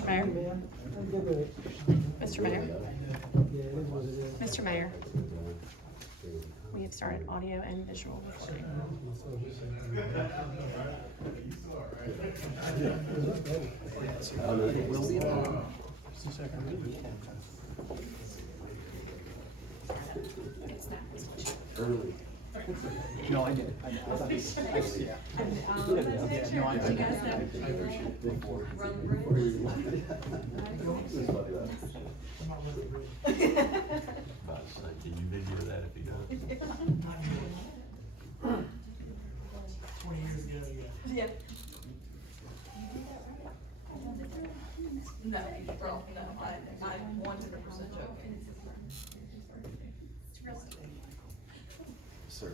Mr. Mayor? Mr. Mayor? Mr. Mayor? We have started audio and visual recording. Early. No, I did. I thought I see. Yeah. No, I You guys know. Can you video that if he does? 20 years ago, yeah. Yeah. No, girl, no, I'm 100% joking. Sir.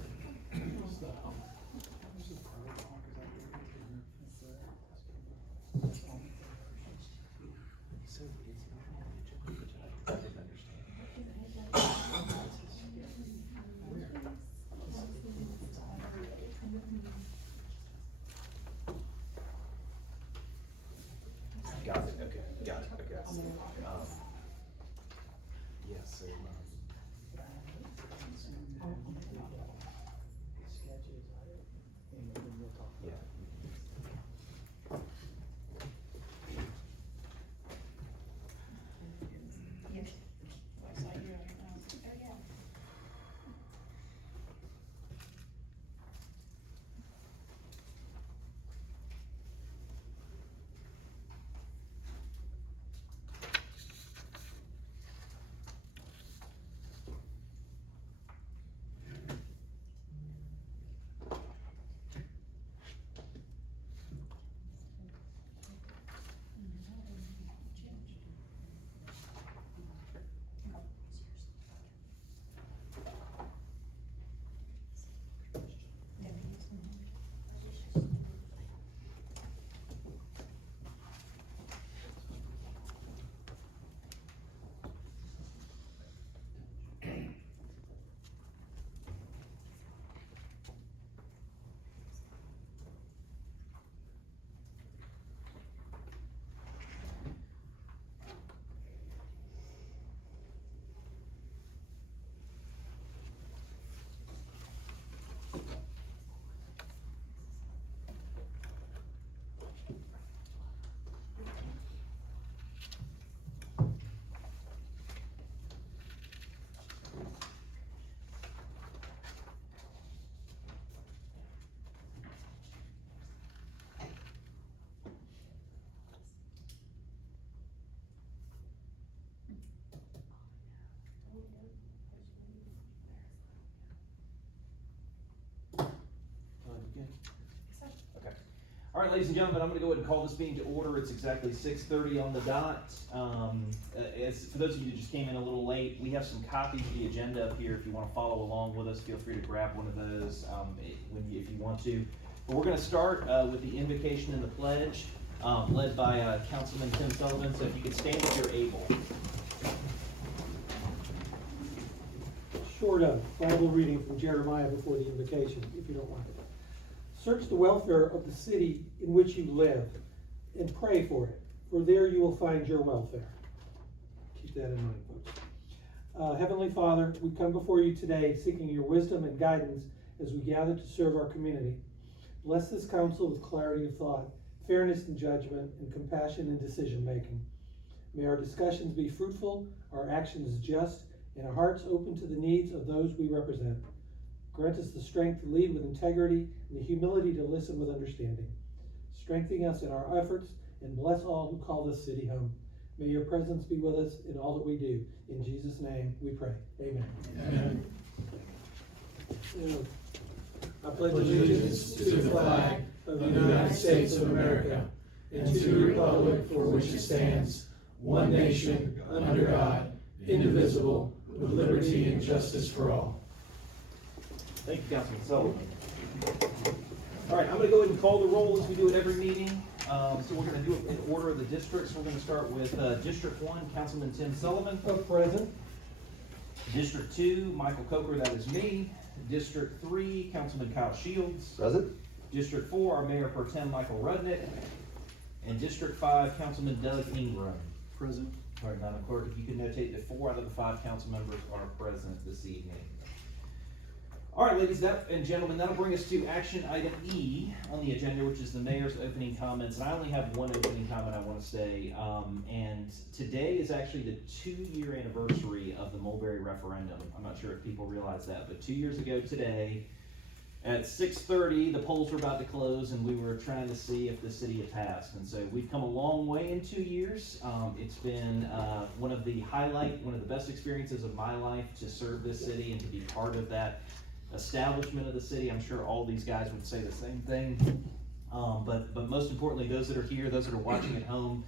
Got it, okay, got it, okay. Yeah, so, yeah. Okay. All right, ladies and gentlemen, I'm going to go ahead and call this meeting to order. It's exactly 6:30 on the dot. As for those of you that just came in a little late, we have some copies of the agenda up here. If you want to follow along with us, feel free to grab one of those if you want to. But we're going to start with the invocation and the pledge, led by Councilman Tim Sullivan. So if you could stand if you're able. Short of Bible reading from Jeremiah before the invocation, if you don't mind. Search the welfare of the city in which you live and pray for it, for there you will find your welfare. Keep that in mind, folks. Heavenly Father, we come before you today seeking your wisdom and guidance as we gather to serve our community. Bless this council with clarity of thought, fairness in judgment, and compassion in decision making. May our discussions be fruitful, our actions just, and our hearts open to the needs of those we represent. Grant us the strength to lead with integrity and the humility to listen with understanding. Strengthen us in our efforts and bless all who call this city home. May your presence be with us in all that we do. In Jesus' name we pray. Amen. Amen. I pledge allegiance to the flag of the United States of America and to the republic for which it stands, one nation, under God, indivisible, with liberty and justice for all. Thank you, Councilman Sullivan. All right, I'm going to go ahead and call the roll as we do at every meeting. So we're going to do it in order of the districts. We're going to start with District 1, Councilman Tim Sullivan. Present. District 2, Michael Coker, that is me. District 3, Councilman Kyle Shields. Present. District 4, our Mayor Pro Tem Michael Rudnick. And District 5, Councilman Doug Ingram. Present. All right, Madam Clerk, if you could notate that 4 out of the 5 council members are present this evening. All right, ladies and gentlemen, that'll bring us to action item E on the agenda, which is the mayor's opening comments. And I only have one opening comment I want to say. And today is actually the 2-year anniversary of the Mulberry referendum. I'm not sure if people realize that, but 2 years ago today, at 6:30, the polls were about to close, and we were trying to see if the city had passed. And so we've come a long way in 2 years. It's been one of the best experiences of my life to serve this city and to be part of that establishment of the city. I'm sure all these guys would say the same thing. But most importantly, those that are here, those that are watching at home,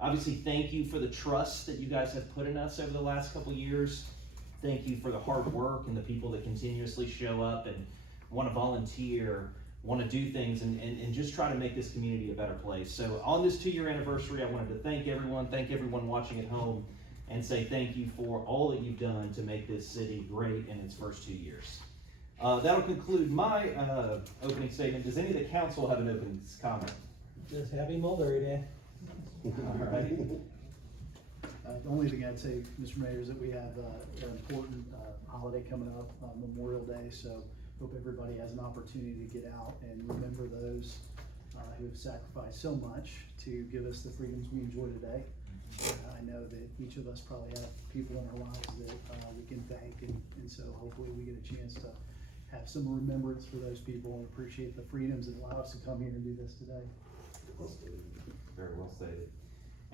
obviously thank you for the trust that you guys have put in us over the last couple years. Thank you for the hard work and the people that continuously show up and want to volunteer, want to do things, and just try to make this community a better place. So on this 2-year anniversary, I wanted to thank everyone watching at home, and say thank you for all that you've done to make this city great in its first 2 years. That'll conclude my opening statement. Does any of the council have an opening comment? Just happy Mulberry Day. All right. The only thing I'd say, Mr. Mayor, is that we have an important holiday coming up, Memorial Day, so hope everybody has an opportunity to get out and remember those who have sacrificed so much to give us the freedoms we enjoy today. I know that each of us probably have people in our lives that we can thank, and so hopefully we get a chance to have some remembrance for those people and appreciate the freedoms that allow us to come here and do this today. Very well stated.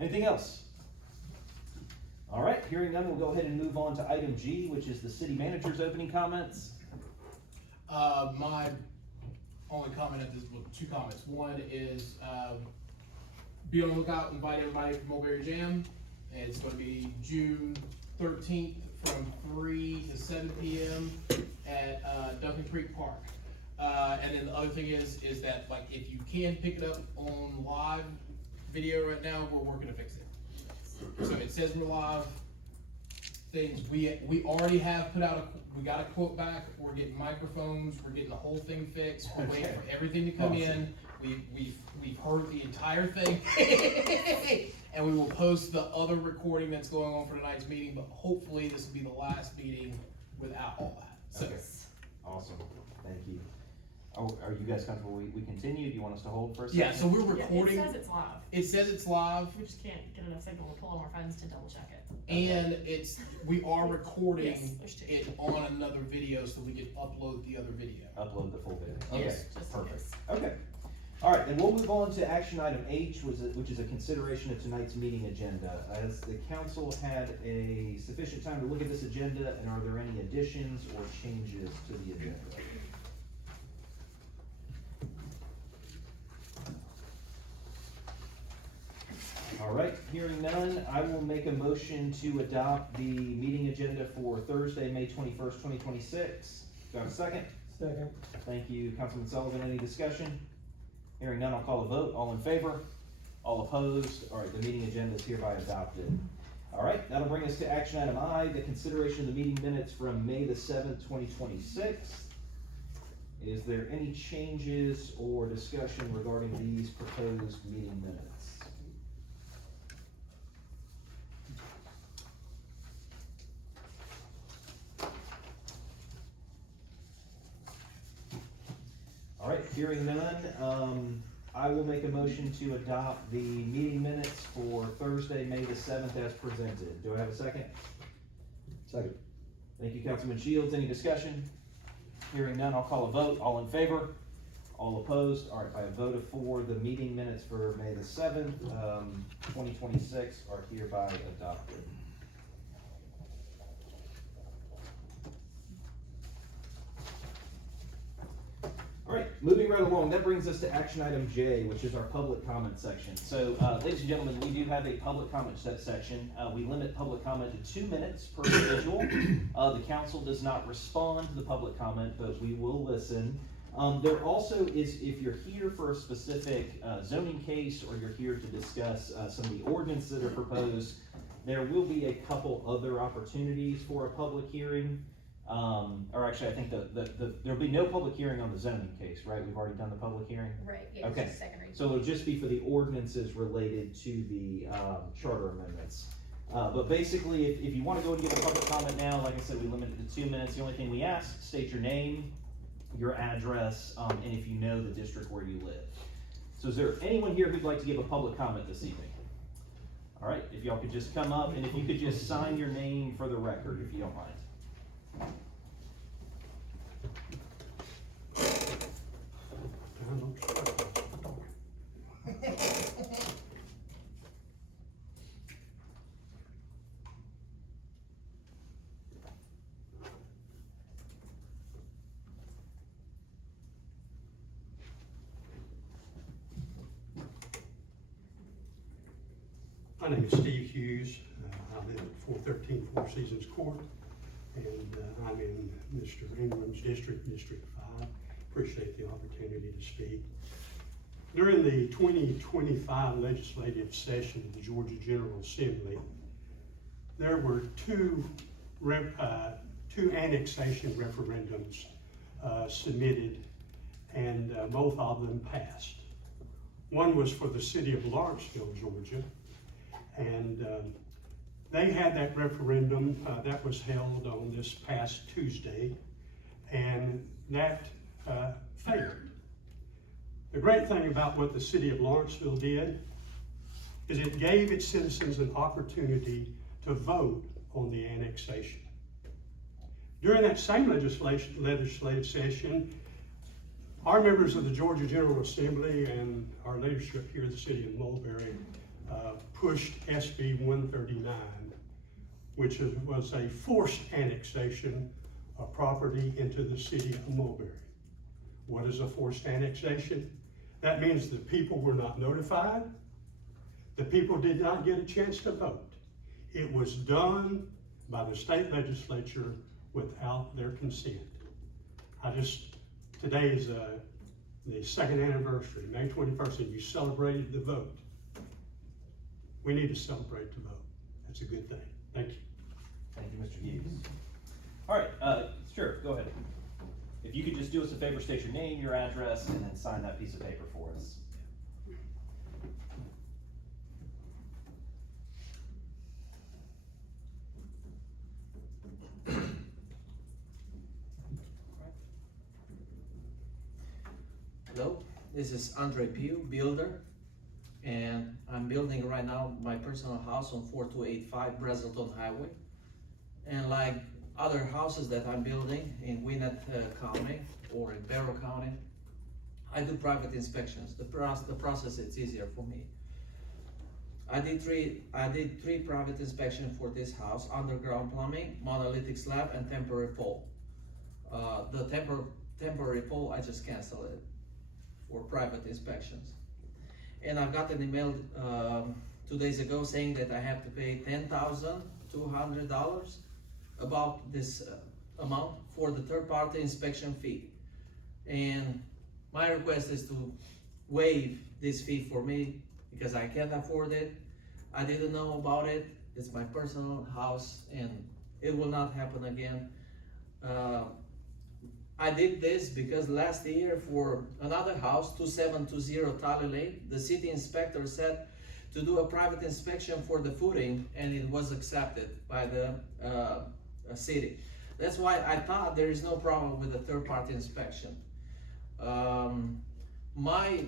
Anything else? All right, hearing none, we'll go ahead and move on to item G, which is the city manager's opening comments. My only comment at this, well, 2 comments. One is, be on the lookout, invite everybody for Mulberry Jam. It's gonna be June 13th from 3 to 7 p.m. at Duncan Creek Park. And then the other thing is that, like, if you can pick it up on live video right now, we're working to fix it. So it says we're live. Things we already have put out we got a quote back. We're getting microphones. We're getting the whole thing fixed. We're waiting for everything to come in. We've heard the entire thing, and we will post the other recording that's going on for tonight's meeting. But hopefully, this will be the last meeting without all that. So. Okay. Awesome. Thank you. Oh, are you guys comfortable? We continue? Do you want us to hold for a second? Yeah. So we're recording. It says it's live. It says it's live. We just can't get enough signal to pull on our phones to double check it. And we are recording Yes, it on another video so we can upload the other video. Upload the full video. Okay, Yes, just in perfect. case. Okay. All right, then we'll move on to action item H, which is a consideration of tonight's meeting agenda. Has the council had a sufficient time to look at this agenda, and are there any additions or changes to the agenda? All right, hearing none, I will make a motion to adopt the meeting agenda for Thursday, May 21st, 2026. Do I have a second? Second. Thank you, Councilman Sullivan. Any discussion? Hearing none, I'll call a vote. All in favor? All opposed? All right, the meeting agenda is hereby adopted. All right, that'll bring us to action item I, the consideration of the meeting minutes from May the 7th, 2026. Is there any changes or discussion regarding these proposed meeting minutes? All right, hearing none, I will make a motion to adopt the meeting minutes for Thursday, May the 7th as presented. Do I have a second? Second. Thank you, Councilman Shields. Any discussion? Hearing none, I'll call a vote. All in favor? All opposed? All right, by a vote of 4, the meeting minutes for May the 7th, 2026 are hereby adopted. All right, moving right along, that brings us to action item J, which is our public comment section. So, ladies and gentlemen, we do have a public comment section. We limit public comment to 2 minutes per individual. The council does not respond to the public comment, but we will listen. There also is, if you're here for a specific zoning case, or you're here to discuss some of the ordinances that are proposed, there will be a couple other opportunities for a public hearing. Or actually, I think there'll be no public hearing on the zoning case, right? We've already done the public hearing? Right, yeah, Okay. it's just second reading. So it'll just be for the ordinances related to the, charter amendments. But basically, if you wanna go and give a public comment now, like I said, we limit it to 2 minutes. The only thing we ask, state your name, your address, and if you know the district where you live. So is there anyone here who'd like to give a public comment this evening? All right, if y'all could just come up, and if you could just sign your name for the record, if you don't mind. My name is Steve Hughes. I live at 413 Four Seasons Court, and I'm in Mr. Ingram's district, District 5. Appreciate the opportunity to speak. During the 2025 legislative session of the Georgia General Assembly, there were two annexation referendums submitted, and both of them passed. One was for the city of Lawrenceville, Georgia, and they had that referendum that was held on this past Tuesday, and that failed. The great thing about what the city of Lawrenceville did is it gave its citizens an opportunity to vote on the annexation. During that same legislative session, our members of the Georgia General Assembly and our leadership here in the city of Mulberry pushed SB 139, which was a forced annexation of property into the city of Mulberry. What is a forced annexation? That means the people were not notified. The people did not get a chance to vote. It was done by the state legislature without their consent. Today is the second anniversary, May 21st, and you celebrated the vote. We need to celebrate the vote. That's a good thing. Thank you. Thank you, Mr. Hughes. All right, sure, go ahead. If you could just do us a favor, state your name, your address, and then sign that piece of paper for us. Hello, this is Andre Pugh, builder, and I'm building right now my personal house on 4285 Brazelton Highway. And like other houses that I'm building in Gwinnett County or in Barrow County, I do private inspections. The process is easier for me. I did three private inspections for this house: underground plumbing, monolithic slab, and temporary pole. The temporary pole, I just canceled it for private inspections. And I got an email 2 days ago saying that I have to pay $10,200 about this amount for the third-party inspection fee. And my request is to waive this fee for me because I can't afford it. I didn't know about it. It's my personal house and it will not happen again. I did this because last year for another house, 2720 Tally Lane, the city inspector said to do a private inspection for the footing, and it was accepted by the city. That's why I thought there is no problem with the third-party inspection. My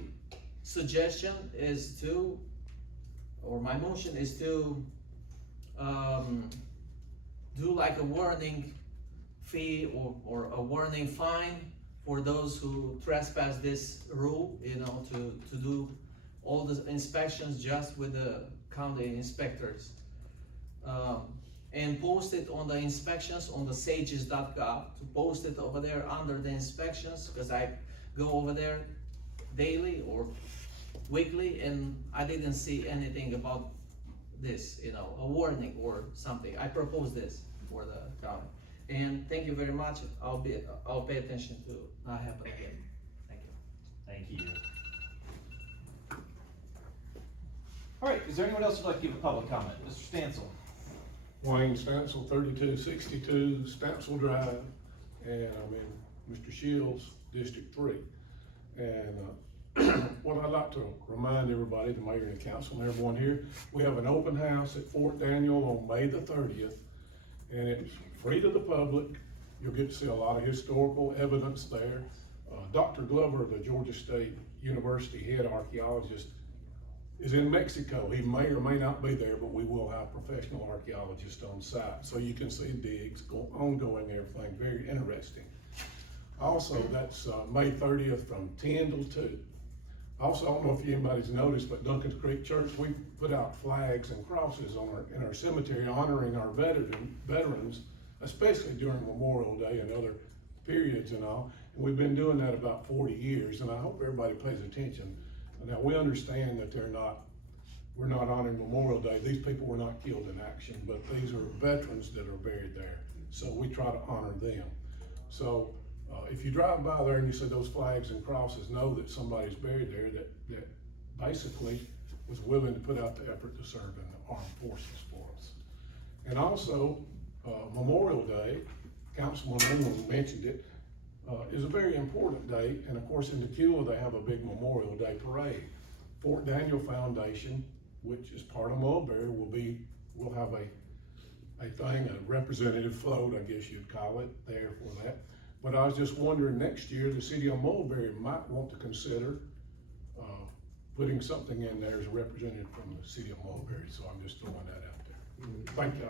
suggestion is to, or my motion is to do like a warning fee or a warning fine for those who trespass this rule, you know, to do all the inspections just with the county inspectors. And post it on the inspections on the sages.gov, to post it over there under the inspections, because I go over there daily or weekly and I didn't see anything about this, you know, a warning or something. I propose this for the county. And thank you very much. I'll pay attention to not happen again. Thank you. Thank you. All right, is there anyone else who'd like to give a public comment? Mr. Stansel. Wayne Stansel, 3262 Stansel Drive, and I'm in Mr. Shields' District 3. And what I'd like to remind everybody, the mayor and the council and everyone here, we have an open house at Fort Daniel on May the 30th, and it's free to the public. You'll get to see a lot of historical evidence there. Dr. Glover, the Georgia State University head archaeologist, is in Mexico. He may or may not be there, but we will have professional archaeologists on site. So you can see digs, ongoing, everything, very interesting. Also, that's May 30th from 10 till 2. Also, I don't know if anybody's noticed, but Duncan's Creek Church, we put out flags and crosses in our cemetery honoring our veterans, especially during Memorial Day and other periods and all. And we've been doing that about 40 years, and I hope everybody pays attention. Now, we understand that we're not honoring Memorial Day. These people were not killed in action, but these are veterans that are buried there. So we try to honor them. So if you drive by there and you see those flags and crosses, know that somebody's buried there that basically was willing to put out the effort to serve in the armed forces for us. And also, Memorial Day, Councilman England mentioned it, is a very important day. And of course, in Tequila, they have a big Memorial Day parade. Fort Daniel Foundation, which is part of Mulberry, will have a representative float, I guess you'd call it, there for that. But I was just wondering, next year, the city of Mulberry might want to consider putting something in there as a representative from the city of Mulberry. So I'm just throwing that out there. Thank you.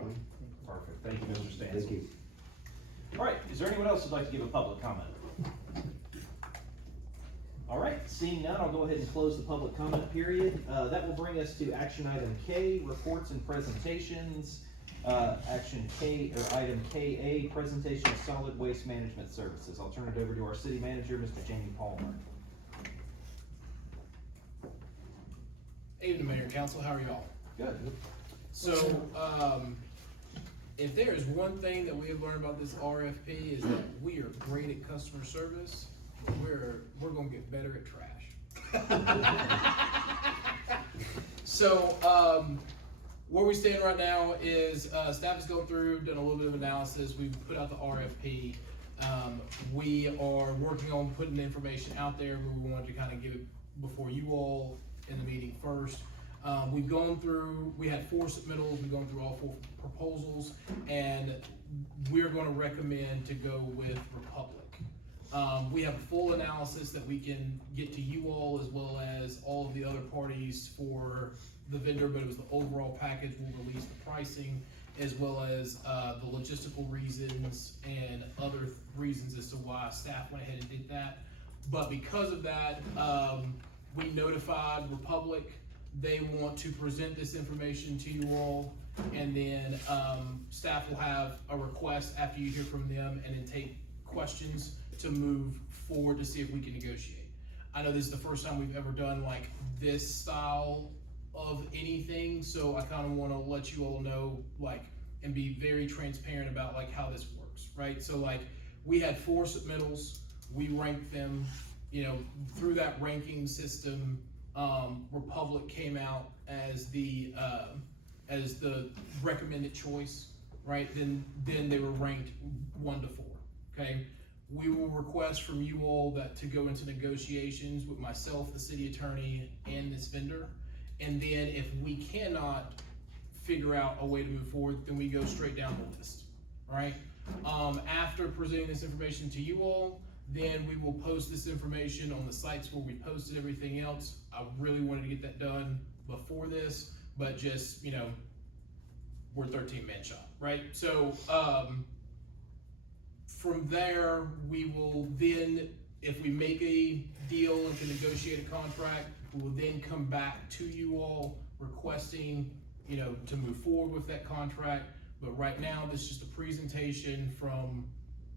Perfect, thank you, Mr. Stansel. Thank you. All right, is there anyone else who'd like to give a public comment? All right, seeing none, I'll go ahead and close the public comment period. That will bring us to action item K, reports and presentations. Action K, or item KA, presentation of solid waste management services. I'll turn it over to our city manager, Mr. Jamie Palmer. Evening, Mayor and Council, how are y'all? Good. So, if there is one thing that we have learned about this RFP is that we are great at customer service, but we're gonna get better at trash. So, where we stand right now is staff has gone through, done a little bit of analysis. We've put out the RFP. We are working on putting the information out there, but we wanted to kind of get it before you all in the meeting first. We've gone through, we had 4 submittals, we've gone through all 4 proposals, and we're gonna recommend to go with Republic. We have a full analysis that we can get to you all as well as all of the other parties for the vendor, but it was the overall package. We'll release the pricing as well as the logistical reasons and other reasons as to why staff went ahead and did that. But because of that, we notified Republic. They want to present this information to you all, and then staff will have a request after you hear from them and then take questions to move forward to see if we can negotiate. I know this is the first time we've ever done like this style of anything, so I kind of want to let you all know, like, and be very transparent about like how this works, right? So like, we had 4 submittals, we ranked them, you know, through that ranking system. Republic came out as the recommended choice, right? Then they were ranked 1 to 4. Okay, we will request from you all that to go into negotiations with myself, the city attorney, and this vendor. And then if we cannot figure out a way to move forward, then we go straight down the list, right? After presenting this information to you all, then we will post this information on the sites where we posted everything else. I really wanted to get that done before this, but just, you know, we're 13-man shop, right? So from there, we will then, if we make a deal and can negotiate a contract, we will then come back to you all requesting, you know, to move forward with that contract. But right now, this is just a presentation from,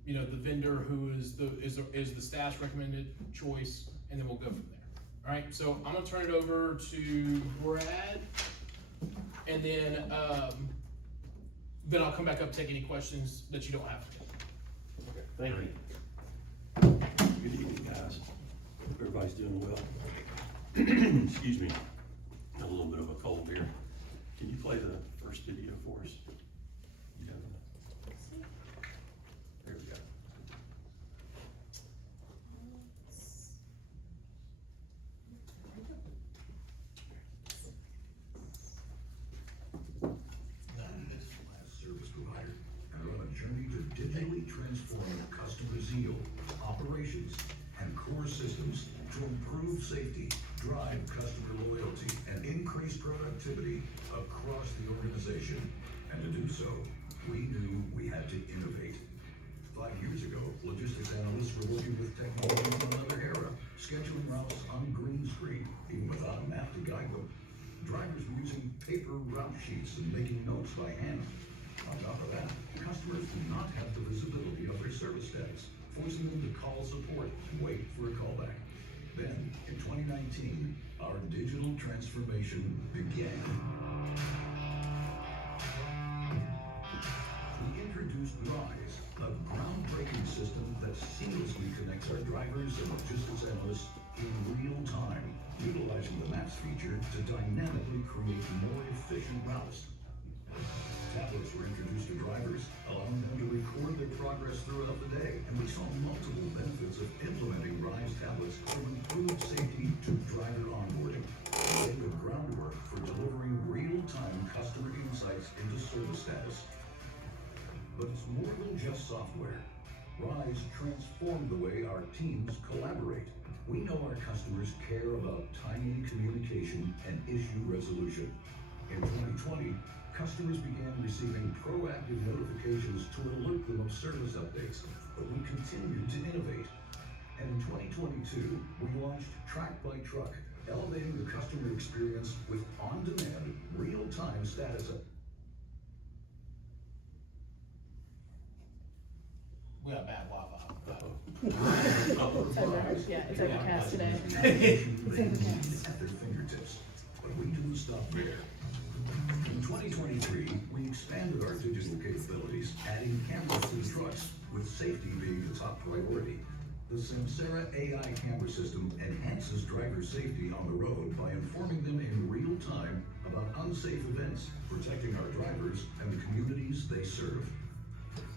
you know, the vendor who is the staff's recommended choice, and then we'll go from there. All right, so I'm gonna turn it over to Brad, and then I'll come back up, take any questions that you don't have. Okay, thank you. Good evening, guys. Hope everybody's doing well. Excuse me, got a little bit of a cold here. Can you play the first video for us? improve safety, drive customer loyalty, and increase productivity across the organization. And to do so, we knew we had to innovate. 5 years ago, logistics analysts were working with technology from another era, scheduling routes on green screen, even without a map to guide them. Drivers were using paper route sheets and making notes by hand. On top of that, customers did not have the visibility of their service status, forcing them to call support and wait for a callback. Then, in 2019, our digital transformation began. We introduced RISE, a groundbreaking system that seamlessly connects our drivers and logistics analysts in real time, utilizing the Maps feature to dynamically create more efficient routes. Tablets were introduced to drivers, allowing them to record their progress throughout the day, and we saw multiple benefits of implementing RISE tablets from improved safety to driver onboarding, laying the groundwork for delivering real-time customer insights into service status. But it's more than just software. RISE transformed the way our teams collaborate. We know our customers care about timely communication and issue resolution. In 2020, customers began receiving proactive notifications to alert them of service updates, but we continued to innovate. And in 2022, we launched Track by Truck, elevating the customer experience with on-demand, real-time status. We got bad Wi-Fi. It's over, yeah, it's overcast today. At their fingertips, but we didn't stop there. In 2023, we expanded our digital capabilities, adding cameras to the trucks, with safety being the top priority. The Samsara AI camera system enhances driver safety on the road by informing them in real time about unsafe events, protecting our drivers and the communities they serve.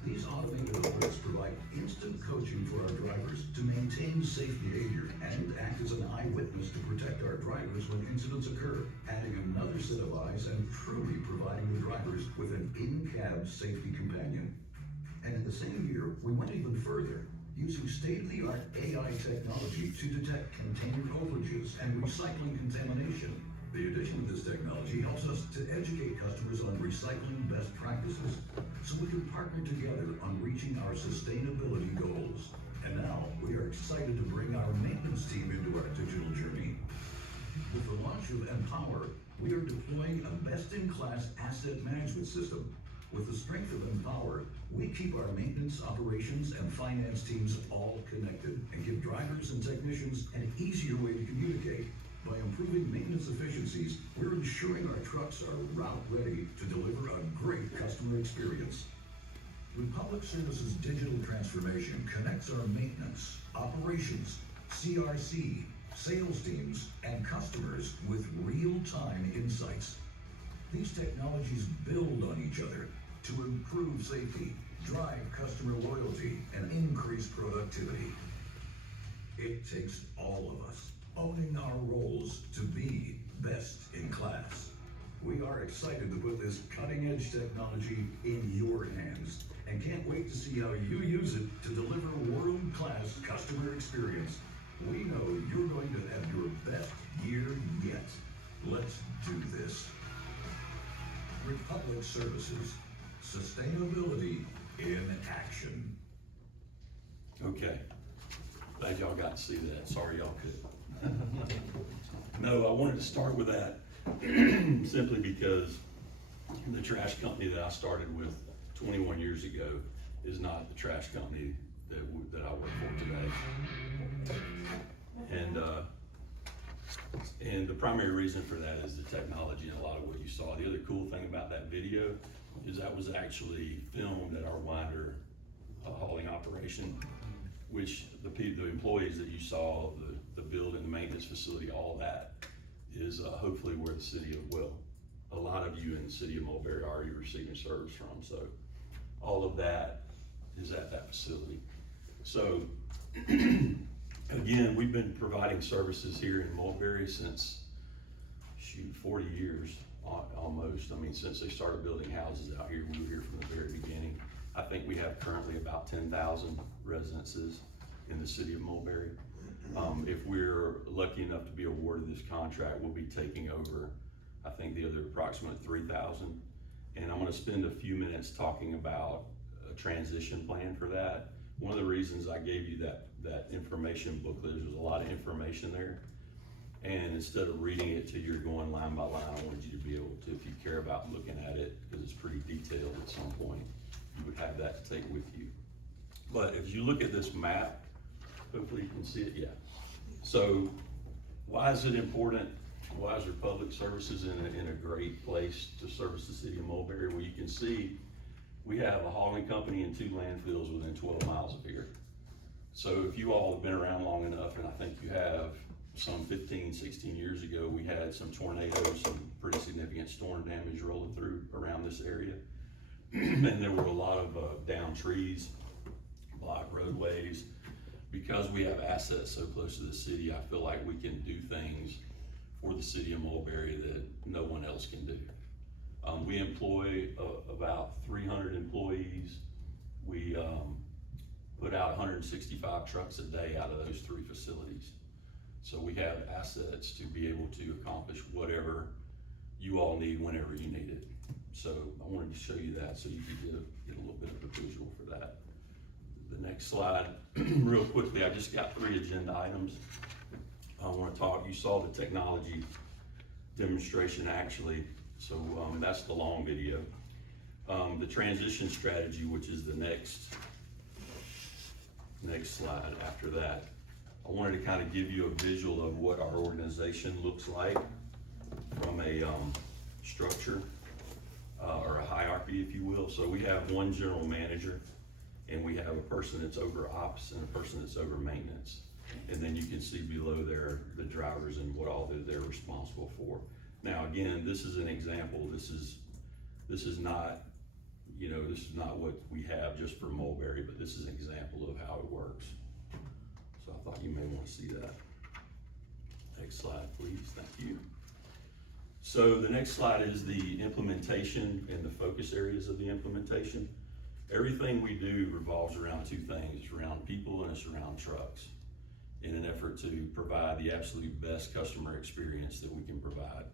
These automated alerts provide instant coaching for our drivers to maintain safe behavior and act as an eyewitness to protect our drivers when incidents occur, adding another set of eyes and truly providing the drivers with an in-cab safety companion. And in the same year, we went even further, using state-of-the-art AI technology to detect container overages and recycling contamination. The addition of this technology helps us to educate customers on recycling best practices, so we can partner together on reaching our sustainability goals. And now, we are excited to bring our maintenance team into our digital journey. With the launch of Empower, we are deploying a best-in-class asset management system. With the strength of Empower, we keep our maintenance, operations, and finance teams all connected and give drivers and technicians an easier way to communicate. By improving maintenance efficiencies, we're ensuring our trucks are route ready to deliver a great customer experience. Republic Services digital transformation connects our maintenance, operations, CRC, sales teams, and customers with real-time insights. These technologies build on each other to improve safety, drive customer loyalty, and increase productivity. It takes all of us owning our roles to be best in class. We are excited to put this cutting-edge technology in your hands and can't wait to see how you use it to deliver world-class customer experience. We know you're going to have your best year yet. Let's do this. Republic Services, sustainability in action. Okay, glad y'all got to see that. Sorry y'all couldn't. No, I wanted to start with that simply because the trash company that I started with 21 years ago is not the trash company that I work for today. And the primary reason for that is the technology and a lot of what you saw. The other cool thing about that video is that was actually filmed at our winder hauling operation, which the employees that you saw, the building, the maintenance facility, all that is hopefully where the city of, well, a lot of you in the city of Mulberry are already receiving service from. So all of that is at that facility. So again, we've been providing services here in Mulberry since, 40 years almost. I mean, since they started building houses out here, we were here from the very beginning. I think we have currently about 10,000 residences in the city of Mulberry. If we're lucky enough to be awarded this contract, we'll be taking over, I think, the other approximate 3,000. And I'm gonna spend a few minutes talking about a transition plan for that. One of the reasons I gave you that information booklet, there's a lot of information there. And instead of reading it till you're going line by line, I wanted you to be able to, if you care about looking at it, because it's pretty detailed at some point, you would have that to take with you. But if you look at this map, hopefully you can see it, yeah. So why is it important? Why is Republic Services in a great place to service the city of Mulberry? Well, you can see we have a hauling company and 2 landfills within 12 miles of here. So if you all have been around long enough, and I think you have, some 15, 16 years ago, we had some tornadoes, some pretty significant storm damage rolling through around this area. And there were a lot of downed trees, blocked roadways. Because we have assets so close to the city, I feel like we can do things for the city of Mulberry that no one else can do. We employ about 300 employees. We put out 165 trucks a day out of those 3 facilities. So we have assets to be able to accomplish whatever you all need whenever you need it. So I wanted to show you that so you could get a little bit of a visual for that. The next slide, real quickly, I just got 3 agenda items. I want to talk, you saw the technology demonstration actually, so that's the long video. The transition strategy, which is the next slide after that. I wanted to kind of give you a visual of what our organization looks like from a structure or a hierarchy, if you will. So we have 1 general manager, and we have a person that's over ops and a person that's over maintenance. And then you can see below there the drivers and what all they're responsible for. Now, again, this is an example. This is not, you know, this is not what we have just for Mulberry, but this is an example of how it works. So I thought you may want to see that. Next slide, please. Thank you. So the next slide is the implementation and the focus areas of the implementation. Everything we do revolves around 2 things. It's around people and it's around trucks, in an effort to provide the absolute best customer experience that we can provide.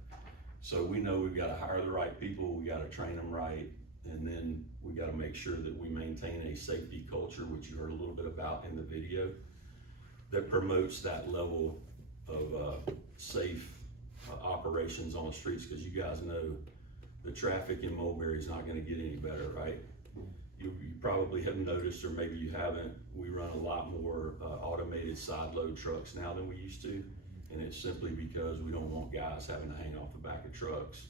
So we know we've got to hire the right people, we got to train them right, and then we got to make sure that we maintain a safety culture, which you heard a little bit about in the video, that promotes that level of safe operations on the streets, because you guys know the traffic in Mulberry is not going to get any better, right? You probably have noticed, or maybe you haven't, we run a lot more automated side load trucks now than we used to, and it's simply because we don't want guys having to hang off the back of trucks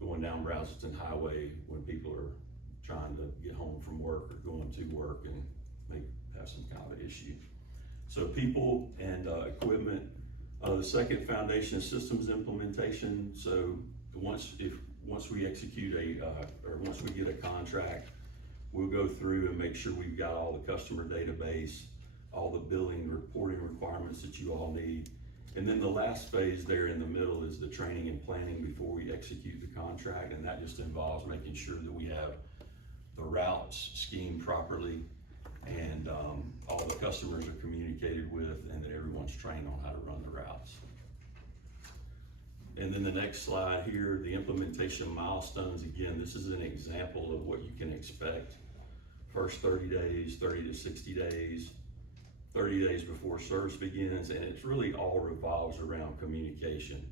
going down Brazelton Highway when people are trying to get home from work or going to work and have some kind of issue. So people and equipment. The second foundation is systems implementation. So once we execute or once we get a contract, we'll go through and make sure we've got all the customer database, all the billing reporting requirements that you all need. And then the last phase there in the middle is the training and planning before we execute the contract. And that just involves making sure that we have the routes schemed properly, and all the customers are communicated with, and that everyone's trained on how to run the routes. And then the next slide here, the implementation milestones. Again, this is an example of what you can expect. First 30 days, 30 to 60 days, 30 days before service begins, and it's really all revolves around communication.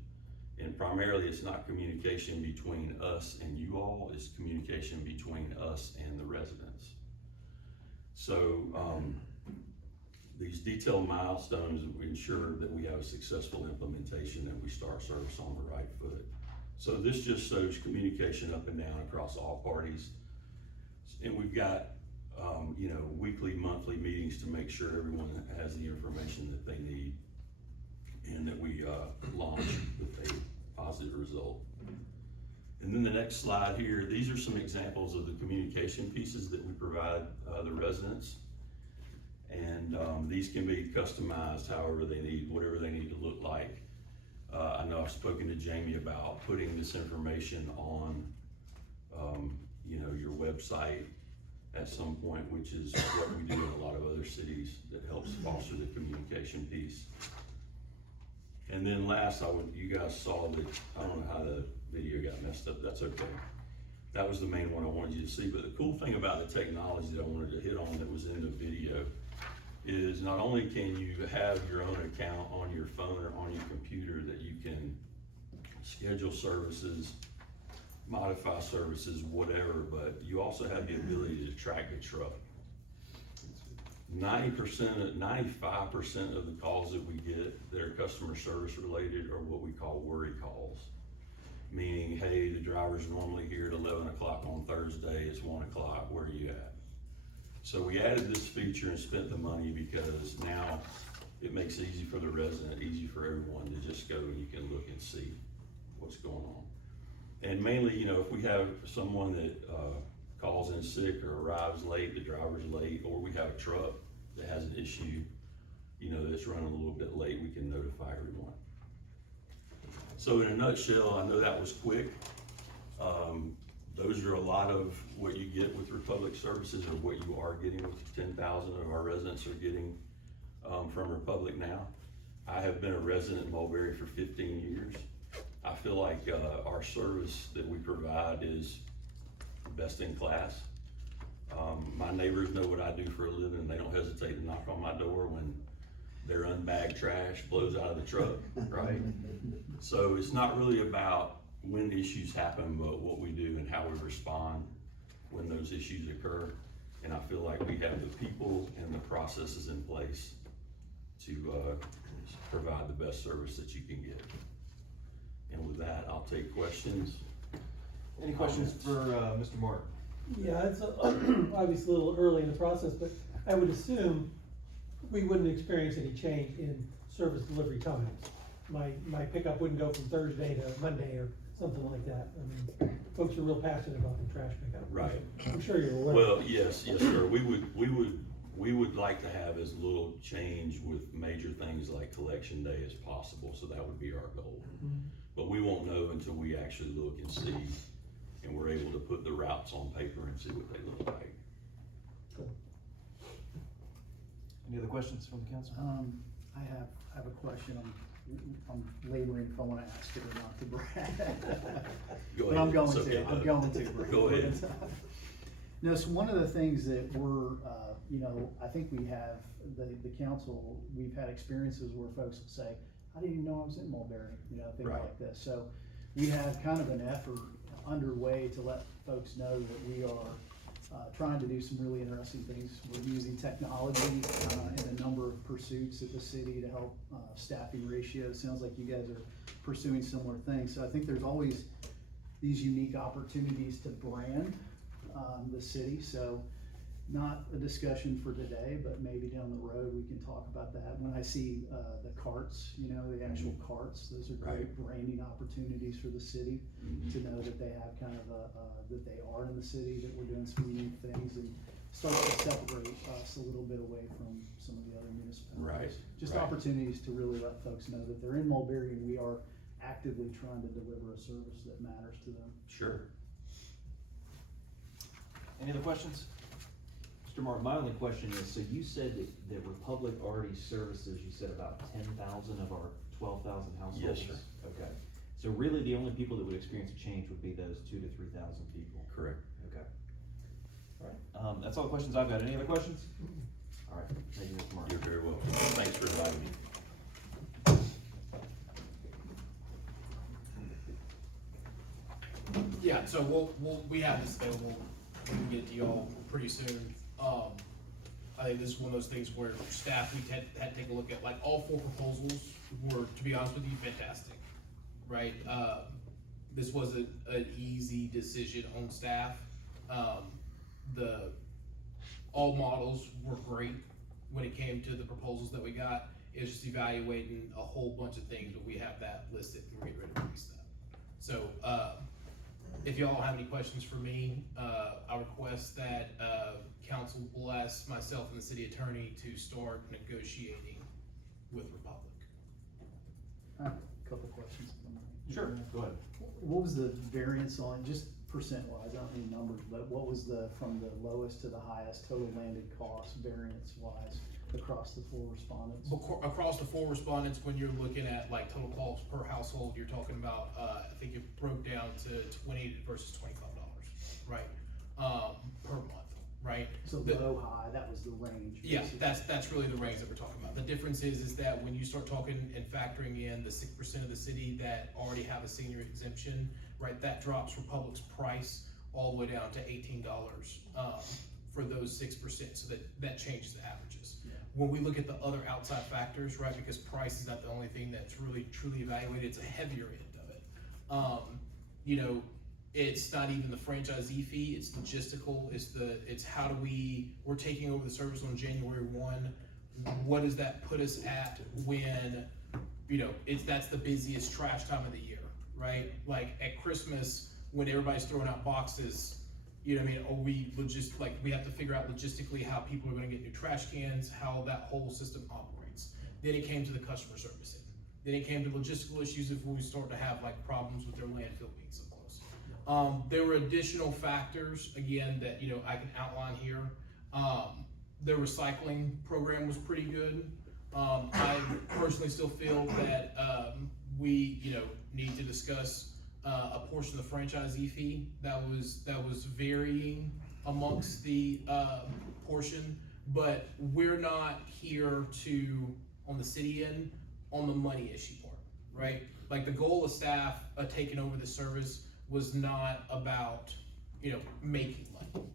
And primarily it's not communication between us and you all, it's communication between us and the residents. So these detailed milestones ensure that we have a successful implementation and we start service on the right foot. So this just shows communication up and down across all parties. And we've got you know, weekly, monthly meetings to make sure everyone has the information that they need, and that we launch with a positive result. And then the next slide here, these are some examples of the communication pieces that we provide the residents. And these can be customized however they need, whatever they need to look like. I know I've spoken to Jamie about putting this information on you know, your website at some point, which is what we do in a lot of other cities that helps foster the communication piece. And then last, you guys saw that, I don't know how the video got messed up, that's okay. That was the main one I wanted you to see, but the cool thing about the technology that I wanted to hit on that was in the video is not only can you have your own account on your phone or on your computer that you can schedule services, modify services, whatever, but you also have the ability to track the truck. 95% of the calls that we get that are customer service related are what we call worry calls. Meaning, hey, the driver's normally here at 11 o'clock on Thursday, it's 1 o'clock, where are you at? So we added this feature and spent the money because now it makes it easy for the resident, easy for everyone to just go and you can look and see what's going on. And mainly, you know, if we have someone that calls in sick or arrives late, the driver's late, or we have a truck that has an issue, you know, that's running a little bit late, we can notify everyone. So in a nutshell, I know that was quick. Those are a lot of what you get with Republic Services, or what you are getting with 10,000 of our residents are getting from Republic now. I have been a resident in Mulberry for 15 years. I feel like our service that we provide is best in class. My neighbors know what I do for a living, and they don't hesitate to knock on my door when their unbagged trash blows out of the truck, right? So it's not really about when issues happen, but what we do and how we respond when those issues occur. And I feel like we have the people and the processes in place to provide the best service that you can get. And with that, I'll take questions. Any questions for Mr. Martin? Yeah, it's obviously a little early in the process, but I would assume we wouldn't experience any change in service delivery times. My pickup wouldn't go from Thursday to Monday or something like that. I mean, folks are real passionate about the trash pickup. Right. I'm sure you're aware. Well, yes, sir. We would like to have as little change with major things like collection day as possible, so that would be our goal. Mm-hmm. But we won't know until we actually look and see, and we're able to put the routes on paper and see what they look like. Any other questions from the council? I have a question. I'm laboring if I wanna ask it or not to Brad. Go But ahead. I'm going It's okay, to, I'm Doug. going to, Brad. Go ahead. No, so one of the things that we're, you know, I think we have, the council, we've had experiences where folks will say, I didn't even know I was in Mulberry, you know, things Right. like this. So we have kind of an effort underway to let folks know that we are trying to do some really interesting things. We're using technology in a number of pursuits at the city to help staffing ratios. Sounds like you guys are pursuing similar things. So I think there's always these unique opportunities to brand the city. So not a discussion for today, but maybe down the road we can talk about that. When I see the carts, you know, the actual carts, those are great branding opportunities for the city to know that they have kind of that they are in the city, that we're doing some unique things, and start to separate us a little bit away from some of the other municipalities. Right, Just right. opportunities to really let folks know that they're in Mulberry and we are actively trying to deliver a service that matters to them. Sure. Any other questions? Mr. Martin, my only question is, so you said that Republic already services, you said about 10,000 of our 12,000 households? Yes, sir. Okay. So really the only people that would experience a change would be those 2,000 to 3,000 people? Correct. Okay. All right, that's all the questions I've got. Any other questions? All right, thank you, Mr. Martin. You're very welcome. Thanks for inviting me. Yeah, so we have this available, we can get to y'all pretty soon. I think this is one of those things where staff, we had to take a look at, like, all 4 proposals were, to be honest with you, fantastic, right? This wasn't an easy decision on staff. All models were great when it came to the proposals that we got. It was just evaluating a whole bunch of things, but we have that listed and we're getting ready to release that. So, if y'all have any questions for me, I request that council bless myself and the city attorney to start negotiating with Republic. I have a couple questions. Sure, go ahead. What was the variance on, just percent-wise, I don't need numbers, but what was from the lowest to the highest total landed cost variance-wise across the 4 respondents? Across the 4 respondents, when you're looking at like total cost per household, you're talking about, I think it broke down to $20 versus $25, right? Per month, right? So low, high, that was the range. Yeah, basically. that's really the range that we're talking about. The difference is that when you start talking and factoring in the 6% of the city that already have a senior exemption, right, that drops Republic's price all the way down to $18 for those 6%. So that changes the averages. Yeah. When we look at the other outside factors, right, because price is not the only thing that's really truly evaluated, it's a heavier end of it. You know, it's not even the franchisee fee, it's logistical, it's how do we're taking over the service on January 1. What does that put us at when, you know, that's the busiest trash time of the year, right? Like at Christmas, when everybody's throwing out boxes, you know what I mean? We have to figure out logistically how people are gonna get new trash cans, how that whole system operates. Then it came to the customer service end. Then it came to logistical issues if we start to have like problems with their landfill being so close. There were additional factors, again, that, you know, I can outline here. The recycling program was pretty good. I personally still feel that we, you know, need to discuss a portion of the franchisee fee that was varying amongst the portion, but we're not here to, on the city end, on the money issue part, right? Like the goal of staff taking over the service was not about, you know, making money.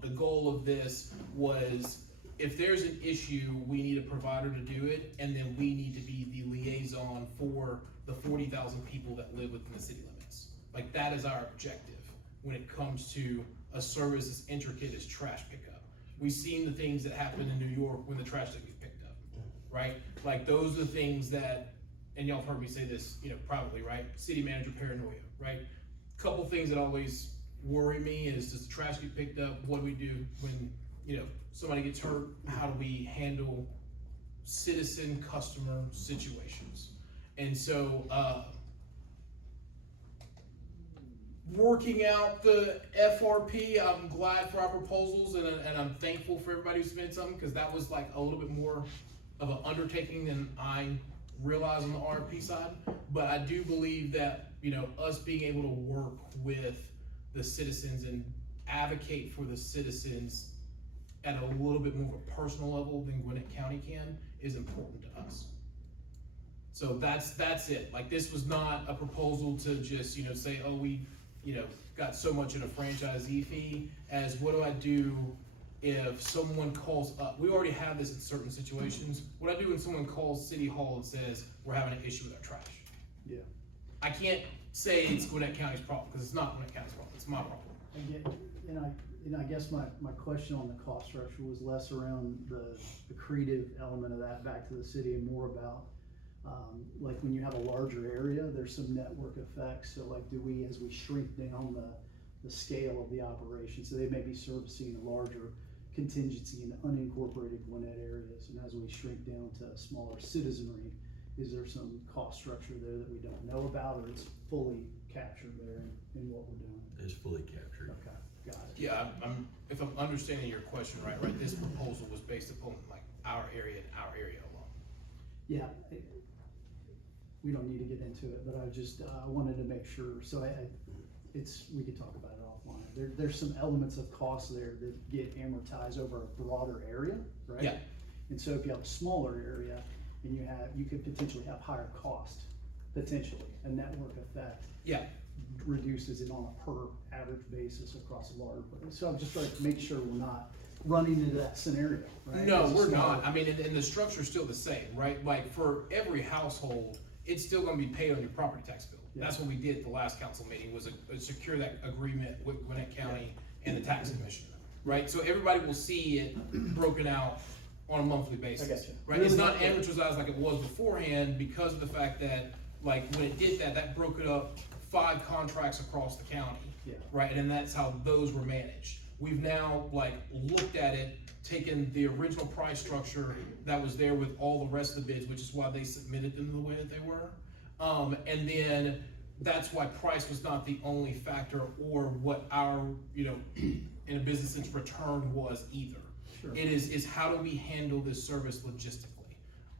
The goal of this was, if there's an issue, we need a provider to do it, and then we need to be the liaison for the 40,000 people that live within the city limits. Like that is our objective when it comes to a service as intricate as trash pickup. We've seen the things that happen in New York when the trash doesn't get picked up, right? Like those are the things that, and y'all have heard me say this, you know, probably, right? City manager paranoia, right? Couple things that always worry me is, does the trash get picked up? What do we do when, you know, somebody gets hurt? How do we handle citizen customer situations? And so, working out the FRP, I'm glad for our proposals, and I'm thankful for everybody who submitted something, because that was like a little bit more of an undertaking than I realized on the RFP side. But I do believe that, you know, us being able to work with the citizens and advocate for the citizens at a little bit more of a personal level than Gwinnett County can is important to us. So that's it. Like, this was not a proposal to just, you know, say, oh, we, you know, got so much in a franchisee fee, as what do I do if someone calls up? We already have this in certain situations. What I do when someone calls City Hall and says, we're having an issue with our trash. Yeah. I can't say it's Gwinnett County's problem, because it's not Gwinnett County's problem, it's my problem. I guess my question on the cost structure was less around the creative element of that back to the city, and more about like when you have a larger area, there's some network effects. So like, do we, as we shrink down the scale of the operation, so they may be servicing a larger contingency in unincorporated Gwinnett areas, and as we shrink down to smaller citizenry, is there some cost structure there that we don't know about, or it's fully captured there in what we're doing? It's fully captured. Okay, got it. Yeah, if I'm understanding your question right, this proposal was based upon like our area and our area alone. Yeah, we don't need to get into it, but I just wanted to make sure. So we could talk about it offline. There's some elements of cost there that get amortized over a broader area, right? Yeah. And so if you have a smaller area, and you could potentially have higher cost, potentially, a network effect. Yeah. Reduces it on a per average basis across a larger place. So I'm just trying to make sure we're not running into that scenario, right? No, we're not. I mean, and the structure's still the same, right? Like, for every household, it's still gonna be paid on your property tax bill. Yeah. That's what we did at the last council meeting, was secure that agreement with Gwinnett County and the tax commissioner, right? So everybody will see it broken out on a monthly basis. I gotcha. Right? It's not amortized like it was beforehand, because of the fact that, like, when it did that, that broke it up 5 contracts across the county. Yeah. Right, and that's how those were managed. We've now, like, looked at it, taken the original price structure that was there with all the rest of the bids, which is why they submitted them the way that they were, and then that's why price was not the only factor or what our, you know, in a business sense, return was either. Sure. It is how do we handle this service logistically?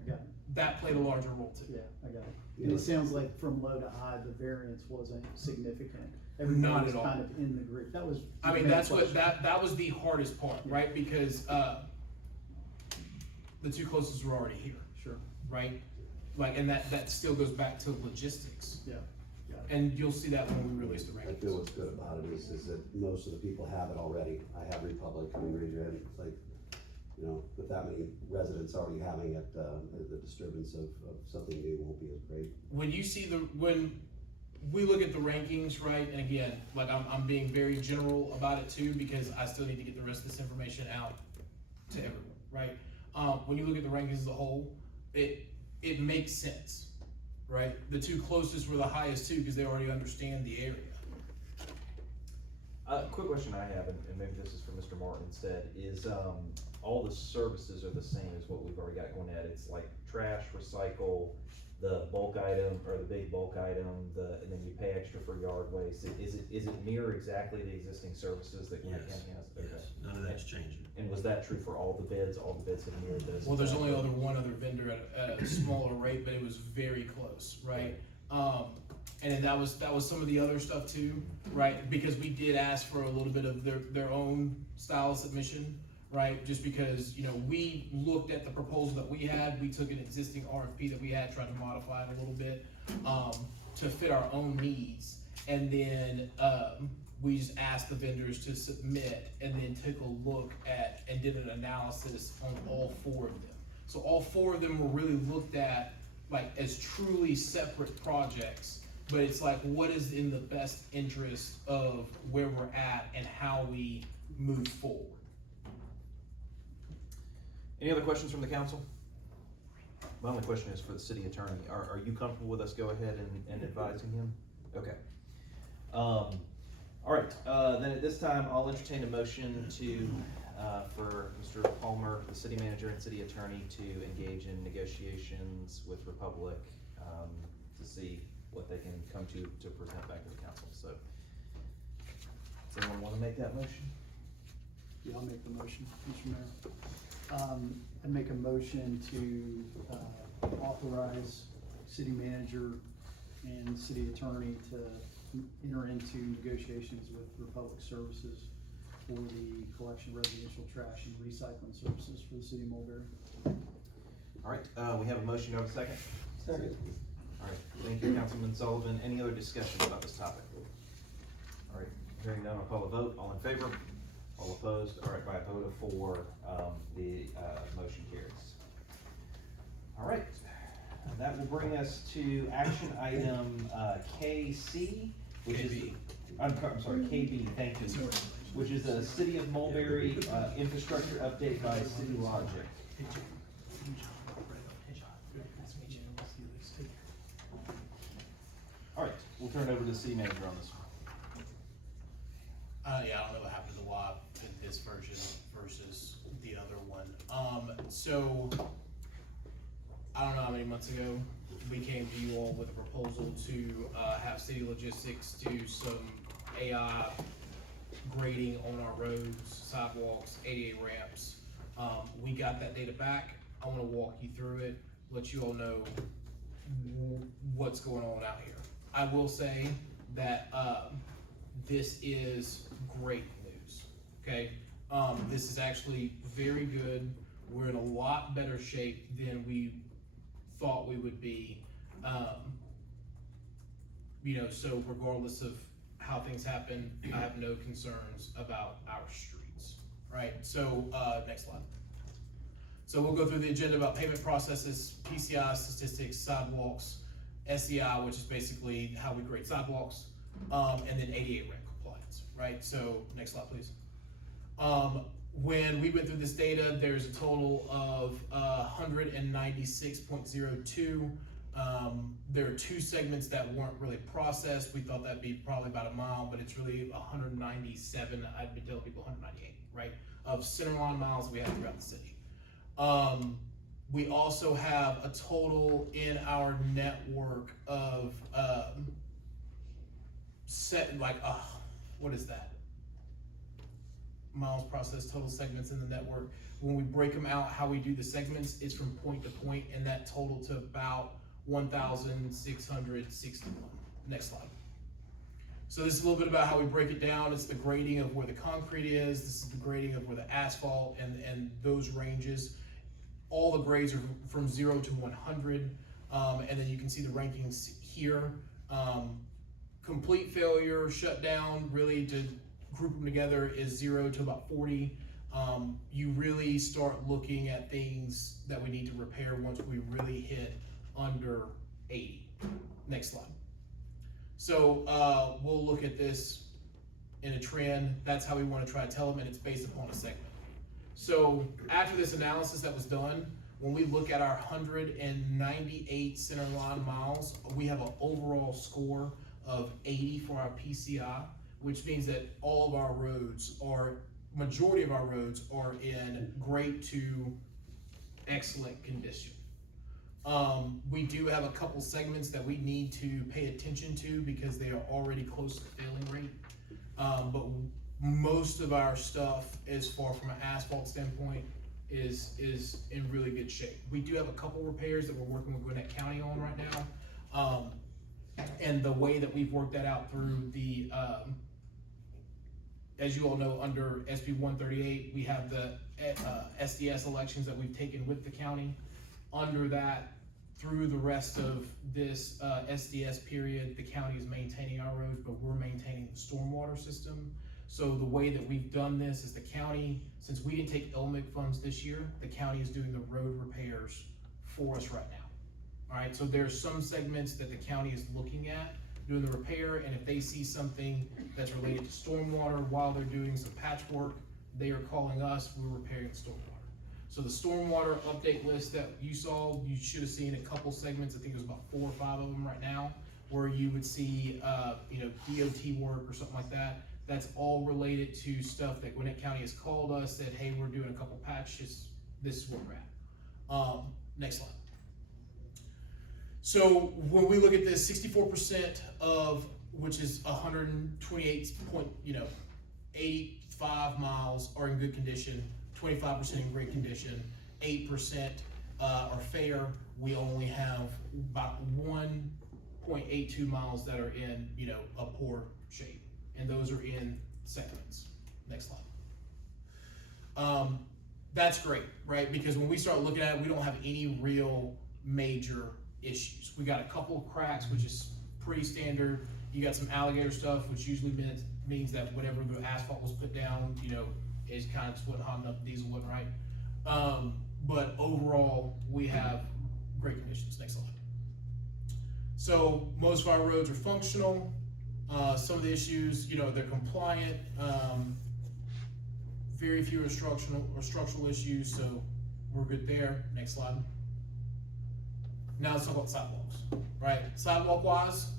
I got it. That played a larger role too. Yeah, I got it. And it sounds like from low to high, the variance wasn't significant. Not Everybody at was all. kind of in the group. That was. I mean, the main that's what, question. that was the hardest part, right? Because, the two closest were already here, Sure, right? Like, and that still goes back to logistics. yeah, got it. And you'll see that when we release the I rankings. feel what's good about it is that most of the people have it already. I have Republic, I mean, raise your hand, it's like, you know, with that many residents already having it, the disturbance of something new won't be as great. When you see when we look at the rankings, right, and again, like I'm being very general about it too, because I still need to get the rest of this information out to everyone, right? When you look at the rankings as a whole, it makes sense, right? The two closest were the highest too, because they already understand the area. Quick question I have, and maybe this is for Mr. Martin instead, is, all the services are the same as what we've already got going at, it's like trash, recycle, the bulk item, or the big bulk item, and then you pay extra for yard waste, is it mirror exactly the existing services that Grant Yes, County has? Okay. yes, none of that's changing. And was that true for all the bids have mirrored those? Well, there's only exactly? one other vendor at a smaller rate, but it was very close, right? And then that was some of the other stuff too, right? Because we did ask for a little bit of their own style of submission, right? Just because, you know, we looked at the proposal that we had, we took an existing RFP that we had, tried to modify it a little bit, to fit our own needs. And then, we just asked the vendors to submit and then took a look at and did an analysis on all four of them. So all four of them were really looked at like as truly separate projects, but it's like, what is in the best interest of where we're at and how we move forward? Any other questions from the council? My only question is for the city attorney, are you comfortable with us go ahead and advising him? Okay. All right, then at this time, I'll entertain a motion to, for Mr. Palmer, the city manager and city attorney, to engage in negotiations with Republic, to see what they can come to present back to the council, so. Does anyone wanna make that motion? Yeah, I'll make the motion, Mr. Mayor. I'd make a motion to authorize city manager and city attorney to enter into negotiations with Republic Services for the collection of residential trash and recycling services for the city of Mulberry. All right, we have a motion, do I have a second? Second. All right, thank you, Councilman Sullivan. Any other discussion about this topic? All right, hearing none, I'll call a vote. All in favor? All opposed? All right, by a vote of 4, the motion carries. All right, that will bring us to action item KC, which is, I'm sorry, KB, thank you, which is the City of Mulberry infrastructure update by City Logic. All right, we'll turn it over to the city manager on this one. Yeah, I don't know what happened to the WAP in this version versus the other one. So, I don't know how many months ago, we came to you all with a proposal to, have City Logistics do some AI grading on our roads, sidewalks, ADA ramps. We got that data back. I wanna walk you through it, let you all know what's going on out here. I will say that, this is great news, okay? This is actually very good. We're in a lot better shape than we thought we would be. You know, so regardless of how things happen, I have no concerns about our streets, right? So, next slide. So we'll go through the agenda about payment processes, PCI statistics, sidewalks, SEI, which is basically how we grade sidewalks, and then ADA ramp compliance, right? So next slide, please. When we went through this data, there's a total of 196.02. There are 2 segments that weren't really processed. We thought that'd be probably about a mile, but it's really 197. I've been telling people 198, right? Of centerline miles that we have throughout the city. We also have a total in our network of set, like, what is that? Miles processed, total segments in the network. When we break them out, how we do the segments is from point to point, and that total to about 1,661. Next slide. So this is a little bit about how we break it down. It's the grading of where the concrete is. This is the grading of where the asphalt and those ranges. All the grades are from 0 to 100. And then you can see the rankings here. Complete failure, shutdown, really to group them together is 0 to about 40. You really start looking at things that we need to repair once we really hit under 80. Next slide. So we'll look at this in a trend. That's how we want to try to tell them, and it's based upon a segment. So after this analysis that was done, when we look at our 198 center line miles, we have an overall score of 80 for our PCI, which means that all of our roads majority of our roads are in great to excellent condition. We do have a couple segments that we need to pay attention to because they are already close to failing rate. But most of our stuff, as far from an asphalt standpoint, is in really good shape. We do have a couple repairs that we're working with Gwinnett County on right now. And the way that we've worked that out through the, as you all know, under SB 138, we have the SDS elections that we've taken with the county. Under that, through the rest of this SDS period, the county is maintaining our roads, but we're maintaining the stormwater system. So the way that we've done this is the county, since we didn't take LMIG funds this year, the county is doing the road repairs for us right now. All right, so there's some segments that the county is looking at doing the repair, and if they see something that's related to stormwater while they're doing some patchwork, they are calling us, we're repairing the stormwater. So the stormwater update list that you saw, you should have seen a couple segments, I think there's about 4 or 5 of them right now, where you would see DOT work or something like that. That's all related to stuff that Gwinnett County has called us, said, hey, we're doing a couple patches, this is where we're at. Next slide. So when we look at this, 64% of, which is 128.85 miles are in good condition, 25% in great condition, 8% are fair. We only have about 1.82 miles that are in, a poor shape, and those are in segments. Next slide. That's great, right? Because when we start looking at it, we don't have any real major issues. We got a couple of cracks, which is pretty standard. You got some alligator stuff, which usually means that whatever the asphalt was put down, is kind of just what hot enough diesel wasn't right. But overall, we have great conditions. Next slide. So most of our roads are functional. Some of the issues, they're compliant. Very few are structural issues, so we're good there. Next slide. Now let's talk about sidewalks, right? Sidewalk wise,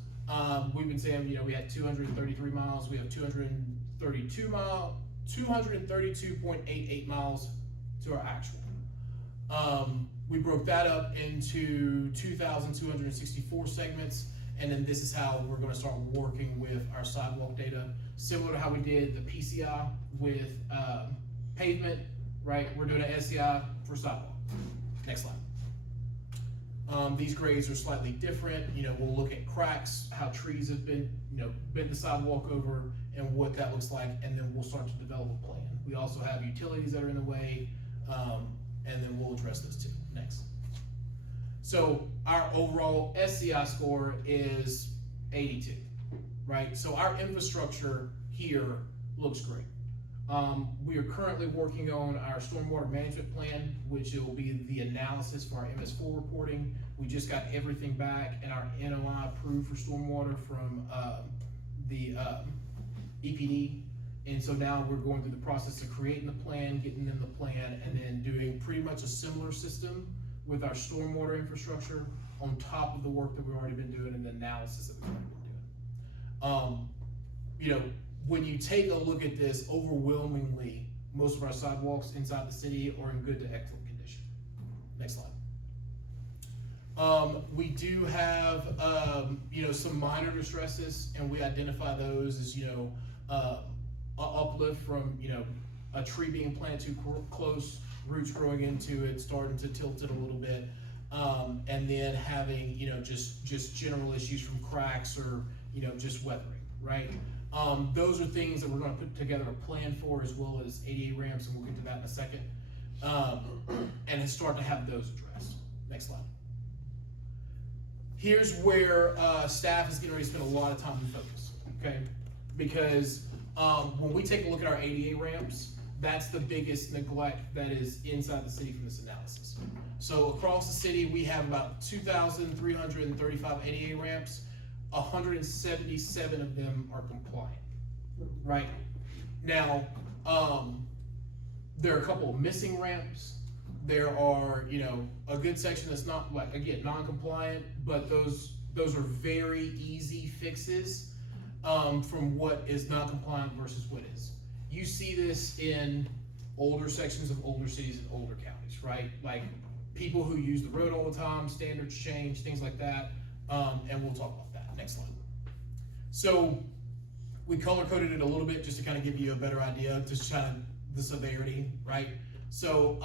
we've been saying, we had 233 miles. We have 232.88 miles to our actual. We broke that up into 2,264 segments, and then this is how we're gonna start working with our sidewalk data. Similar to how we did the PCI with pavement, right? We're doing an SCI for sidewalk. Next slide. These grades are slightly different. We'll look at cracks, how trees have been, bent the sidewalk over, and what that looks like, and then we'll start to develop a plan. We also have utilities that are in the way, and then we'll address those too. Next. So our overall SCI score is 82, right? So our infrastructure here looks great. We are currently working on our stormwater management plan, which will be the analysis for our MS4 reporting. We just got everything back and our NOI approved for stormwater from the EPD. And so now we're going through the process of creating the plan, getting them the plan, and then doing pretty much a similar system with our stormwater infrastructure on top of the work that we've already been doing and the analysis that we've already been doing. When you take a look at this, overwhelmingly, most of our sidewalks inside the city are in good to excellent condition. Next slide. We do have, you know, some minor distresses, and we identify those as, you know, a uplift from, you know, a tree being planted too close, roots growing into it, starting to tilt it a little bit, and then having, you know, just general issues from cracks or, you know, just weathering, right? Those are things that we're gonna put together a plan for, as well as ADA ramps, and we'll get to that in a second, and start to have those addressed. Next slide. Here's where staff is getting ready to spend a lot of time and focus, okay? Because when we take a look at our ADA ramps, that's the biggest neglect that is inside the city from this analysis. So across the city, we have about 2,335 ADA ramps. 177 of them are compliant, right? Now, there are a couple of missing ramps. There are, you know, a good section that's not, like, again, non-compliant, but those are very easy fixes from what is not compliant versus what is. You see this in older sections of older cities and older counties, right? Like people who use the road all the time, standards change, things like that, and we'll talk about that. Next slide. So we color coded it a little bit just to kind of give you a better idea, just kind of the severity, right? So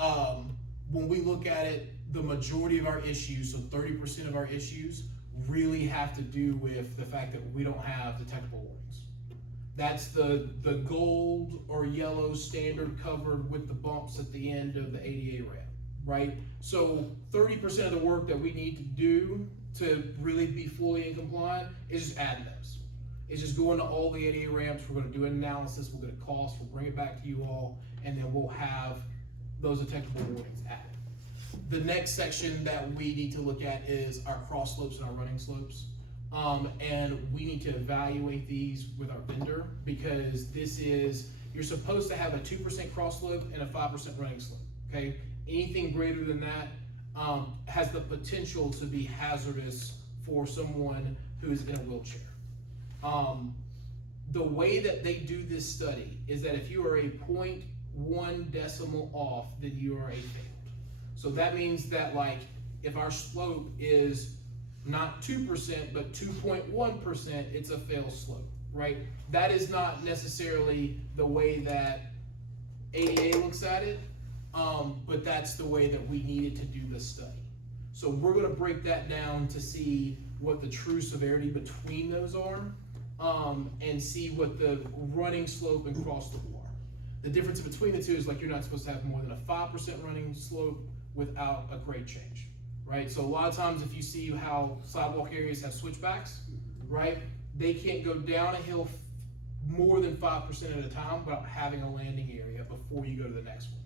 when we look at it, the majority of our issues, so 30% of our issues, really have to do with the fact that we don't have detectable warnings. That's the gold or yellow standard covered with the bumps at the end of the ADA ramp, right? So 30% of the work that we need to do to really be fully in compliant is just adding those. It's just going to all the ADA ramps, we're gonna do an analysis, we'll get a cost, we'll bring it back to you all, and then we'll have those detectable warnings added. The next section that we need to look at is our cross slopes and our running slopes. And we need to evaluate these with our vendor, because this is, you're supposed to have a 2% cross slope and a 5% running slope, okay? Anything greater than that has the potential to be hazardous for someone who is in a wheelchair. The way that they do this study is that if you are a 0.1 decimal off, then you are a failed. So that means that, like, if our slope is not 2%, but 2.1%, it's a fail slope, right? That is not necessarily the way that ADA looks at it, but that's the way that we needed to do the study. So we're gonna break that down to see what the true severity between those are, and see what the running slope and cross slope are. The difference between the two is, like, you're not supposed to have more than a 5% running slope without a grade change, right? So a lot of times, if you see how sidewalk areas have switchbacks, right? They can't go down a hill more than 5% at a time without having a landing area before you go to the next one.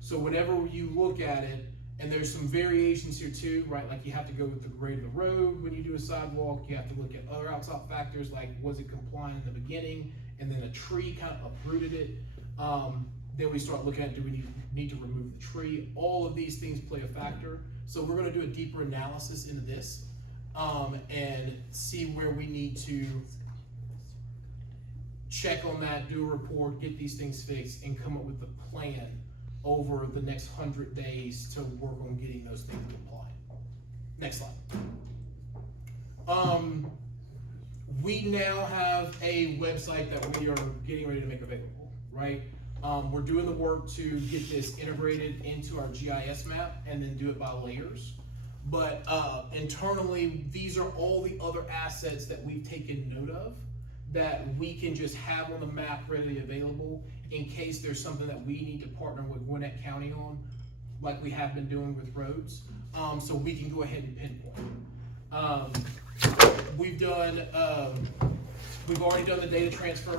So whenever you look at it, and there's some variations here too, right? Like you have to go with the grade of the road when you do a sidewalk. You have to look at other outside factors, like was it compliant in the beginning, and then a tree kind of uprooted it. Then we start looking at, do we need to remove the tree? All of these things play a factor. So we're gonna do a deeper analysis into this, and see where we need to check on that, do a report, get these things fixed, and come up with a plan over the next 100 days to work on getting those things compliant. Next slide. We now have a website that we are getting ready to make available, right? We're doing the work to get this integrated into our GIS map and then do it by layers. But internally, these are all the other assets that we've taken note of that we can just have on the map readily available in case there's something that we need to partner with Gwinnett County on, like we have been doing with roads, so we can go ahead and pinpoint. We've already done the data transfer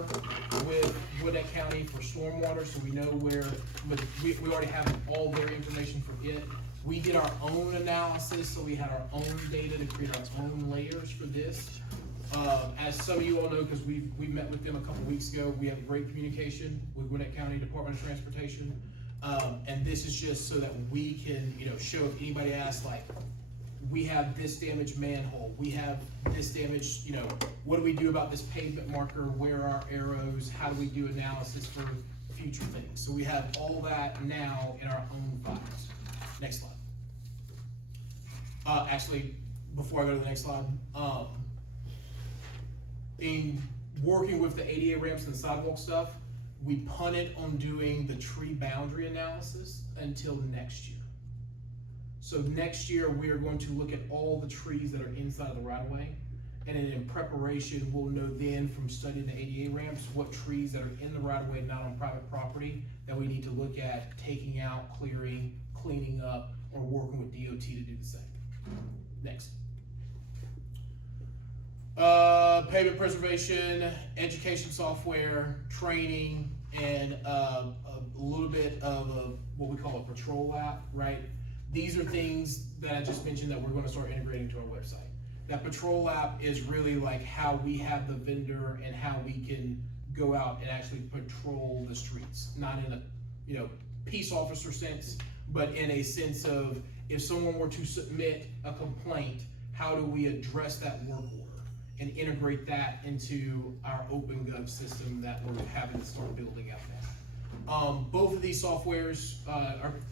with Gwinnett County for stormwater, so we know where, but we already have all their information from it. We did our own analysis, so we had our own data to create our own layers for this. As some of you all know, because we met with them a couple weeks ago, we have great communication with Gwinnett County Department of Transportation. And this is just so that we can, show if anybody asks, like, we have this damaged manhole, we have this damaged, what do we do about this pavement marker? Where are arrows? How do we do analysis for future things? So we have all that now in our own files. Next slide. Actually, before I go to the next slide, in working with the ADA ramps and the sidewalk stuff, we punted on doing the tree boundary analysis until next year. So next year, we are going to look at all the trees that are inside of the right of way. And then in preparation, we'll know then from studying the ADA ramps, what trees that are in the right of way, not on private property, that we need to look at taking out, clearing, cleaning up, or working with DOT to do the same. Next. Pavement preservation, education software, training, and a little bit of what we call a patrol app, right? These are things that I just mentioned that we're gonna start integrating to our website. That patrol app is really like how we have the vendor and how we can go out and actually patrol the streets. Not in a, peace officer sense, but in a sense of if someone were to submit a complaint, how do we address that work order and integrate that into our OpenGov system that we're having to start building out now. Both of these softwares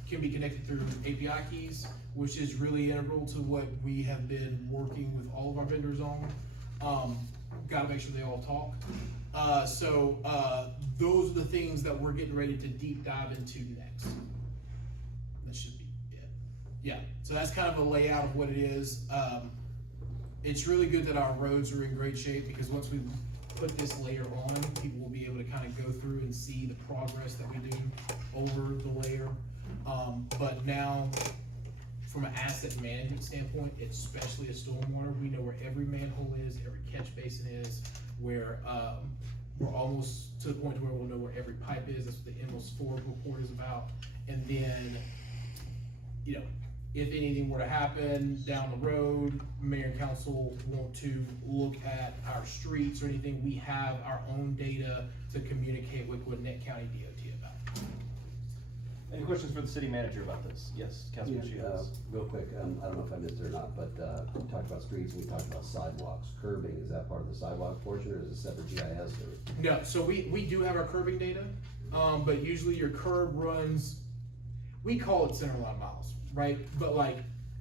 can be connected through API keys, which is really integral to what we have been working with all of our vendors on. Gotta make sure they all talk. Those are the things that we're getting ready to deep dive into next. That should be it. Yeah, so that's kind of a layout of what it is. It's really good that our roads are in great shape because once we put this layer on, people will be able to kind of go through and see the progress that we do over the layer. But now, from an asset management standpoint, especially a stormwater, we know where every manhole is, every catch basin is, where we're almost to the point where we'll know where every pipe is. That's what the MS4 report is about. And then, if anything were to happen down the road, mayor and council want to look at our streets or anything, we have our own data to communicate with Gwinnett County DOT about. Any questions for the city manager about this? Yes, Councilman Shields. Real quick, I don't know if I missed it or not, but, we talked about streets, we talked about sidewalks, curbing, is that part of the sidewalk portion, or is it separate GIS or? No, so we do have our curbing data, but usually your curb runs, we call it centerline miles, right? But like,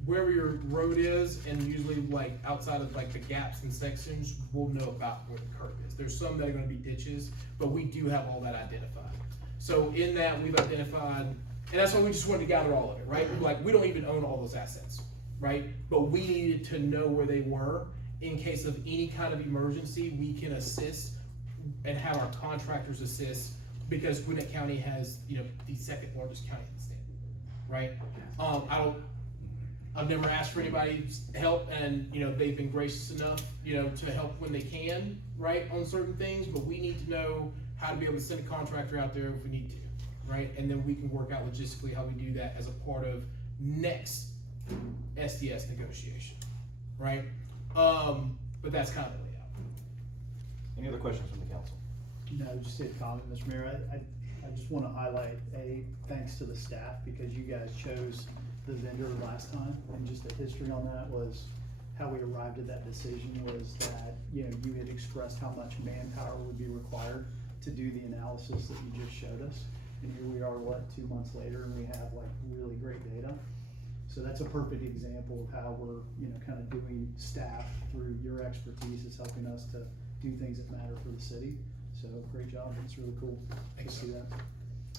wherever your road is, and usually like outside of like the gaps and sections, we'll know about where the curb is. There's some that are gonna be ditches, but we do have all that identified. So in that, we've identified, and that's why we just wanted to gather all of it, right? Like, we don't even own all those assets, right? But we needed to know where they were in case of any kind of emergency. We can assist and have our contractors assist because Gwinnett County has, the second largest county in the state, right? I've never asked for anybody's help, and they've been gracious enough, to help when they can, right, on certain things. But we need to know how to be able to send a contractor out there if we need to, right? And then we can work out logistically how we do that as a part of next SDS negotiation, right? But that's kind of the layout. Any other questions from the council? No, just a comment, Mr. Mayor. I just want to highlight thanks to the staff because you guys chose the vendor last time, and just the history on that was how we arrived at that decision was that, you had expressed how much manpower would be required to do the analysis that you just showed us. And here we are, 2 months later, and we have like really great data. So that's a perfect example of how we're, kind of doing staff through your expertise is helping us to do things that matter for the city. So great job, it's really cool to see that.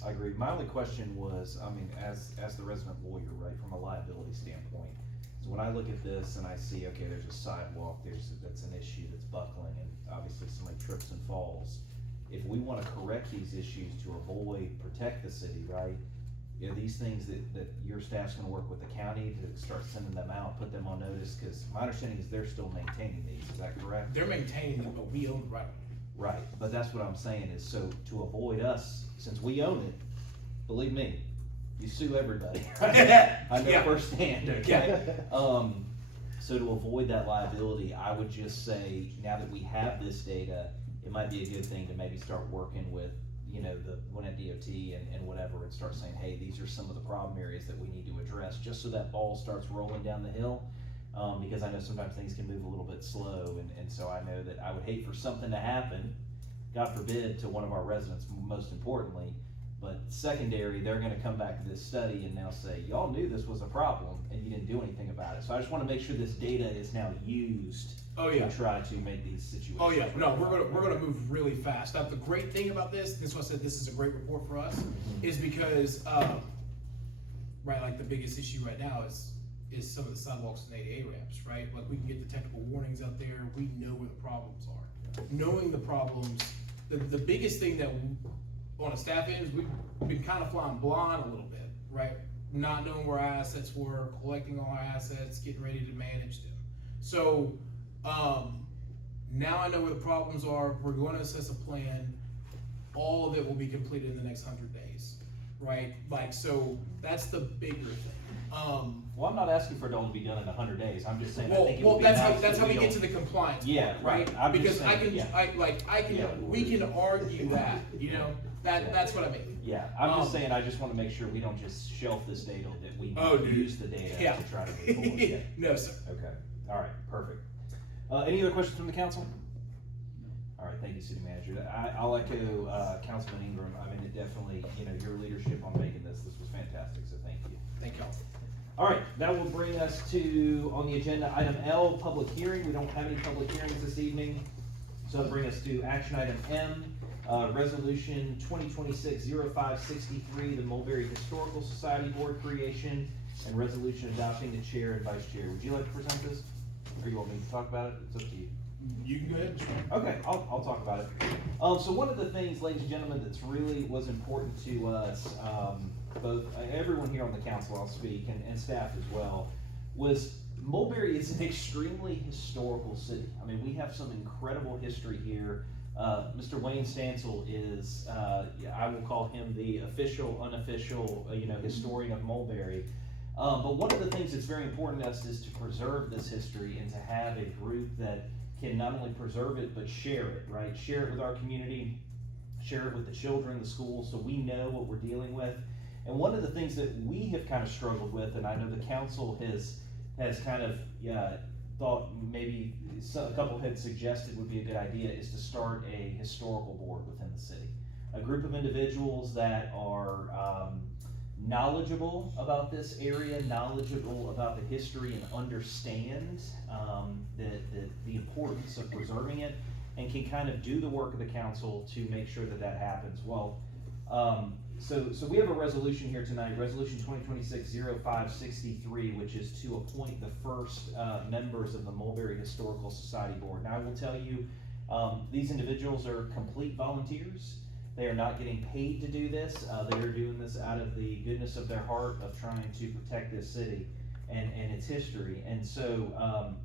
I agree. My only question was, as the resident lawyer, right, from a liability standpoint, so when I look at this and I see, okay, there's a sidewalk, that's an issue that's buckling, and obviously somebody trips and falls. If we wanna correct these issues to protect the city, right? These things that your staff's gonna work with the county to start sending them out, put them on notice, cause my understanding is they're still maintaining these, is that correct? They're maintaining them, but we own the right of way. Right, but that's what I'm saying is, so to avoid us, since we own it, believe me, you sue everybody. I know Yeah. firsthand, okay? So to avoid that liability, I would just say, now that we have this data, it might be a good thing to maybe start working with, the Gwinnett DOT and whatever, and start saying, hey, these are some of the problem areas that we need to address, just so that ball starts rolling down the hill. Because I know sometimes things can move a little bit slow, and so I know that I would hate for something to happen, God forbid, to one of our residents, most importantly, But secondary, they're gonna come back to this study and now say, y'all knew this was a problem and you didn't do anything about it. So I just wanna make sure this data is now used Oh, yeah. to try to make these situations. Oh yeah, no, we're gonna move really fast. Now, the great thing about this is why I said this is a great report for us, is because, right, like the biggest issue right now is some of the sidewalks and ADA ramps, right? Like we can get the technical warnings out there, we know where the problems are. Knowing the problems, the biggest thing that on a staff end is we've been kind of flying blind a little bit, right? Not knowing where our assets were, collecting all our assets, getting ready to manage them. So, now I know where the problems are, we're going to assess a plan, all of it will be completed in the next 100 days, right? Like, so that's the bigger thing. Well, I'm not asking for it all to be done in 100 days, I'm just saying, I Well, think it would be that's nice how if we get don't- to the compliance. Yeah, part, right. I'm just Because I saying, can, yeah. we can argue that, you know, that's what I mean. Yeah, I'm just saying, I just wanna make sure we don't just shelf this data, that we Oh, dude. use the data Yeah. to try to move forward. Yeah. No, sir. Okay, all right, perfect. Any other questions from the council? All right, thank you, city manager. I'll echo, Councilman Ingram. I mean, it definitely, you know, your leadership on making this was fantastic, so thank you. Thank y'all. All right, that will bring us to, on the agenda, item L, public hearing. We don't have any public hearings this evening. So that'll bring us to action item M, resolution 2026-0563, the Mulberry Historical Society Board creation, and resolution adopting the chair and vice chair. Would you like to present this? Or you want me to talk about it? It's up to you. You can go ahead. Okay, I'll talk about it. So one of the things, ladies and gentlemen, that's really was important to us, both, everyone here on the council, I'll speak, and staff as well, was Mulberry is an extremely historical city. I mean, we have some incredible history here. Mr. Wayne Stansel is, I will call him the official, unofficial, historian of Mulberry. But one of the things that's very important to us is to preserve this history and to have a group that can not only preserve it, but share it, right? Share it with our community, share it with the children, the schools, so we know what we're dealing with. And one of the things that we have kind of struggled with, and I know the council has kind of thought maybe a couple had suggested would be a good idea, is to start a historical board within the city. A group of individuals that are knowledgeable about this area, knowledgeable about the history, and understand the importance of preserving it, and can kind of do the work of the council to make sure that that happens. Well, so we have a resolution here tonight, resolution 2026-0563, which is to appoint the first members of the Mulberry Historical Society Board. Now, I will tell you, these individuals are complete volunteers. They are not getting paid to do this. They are doing this out of the goodness of their heart of trying to protect this city and its history. And so,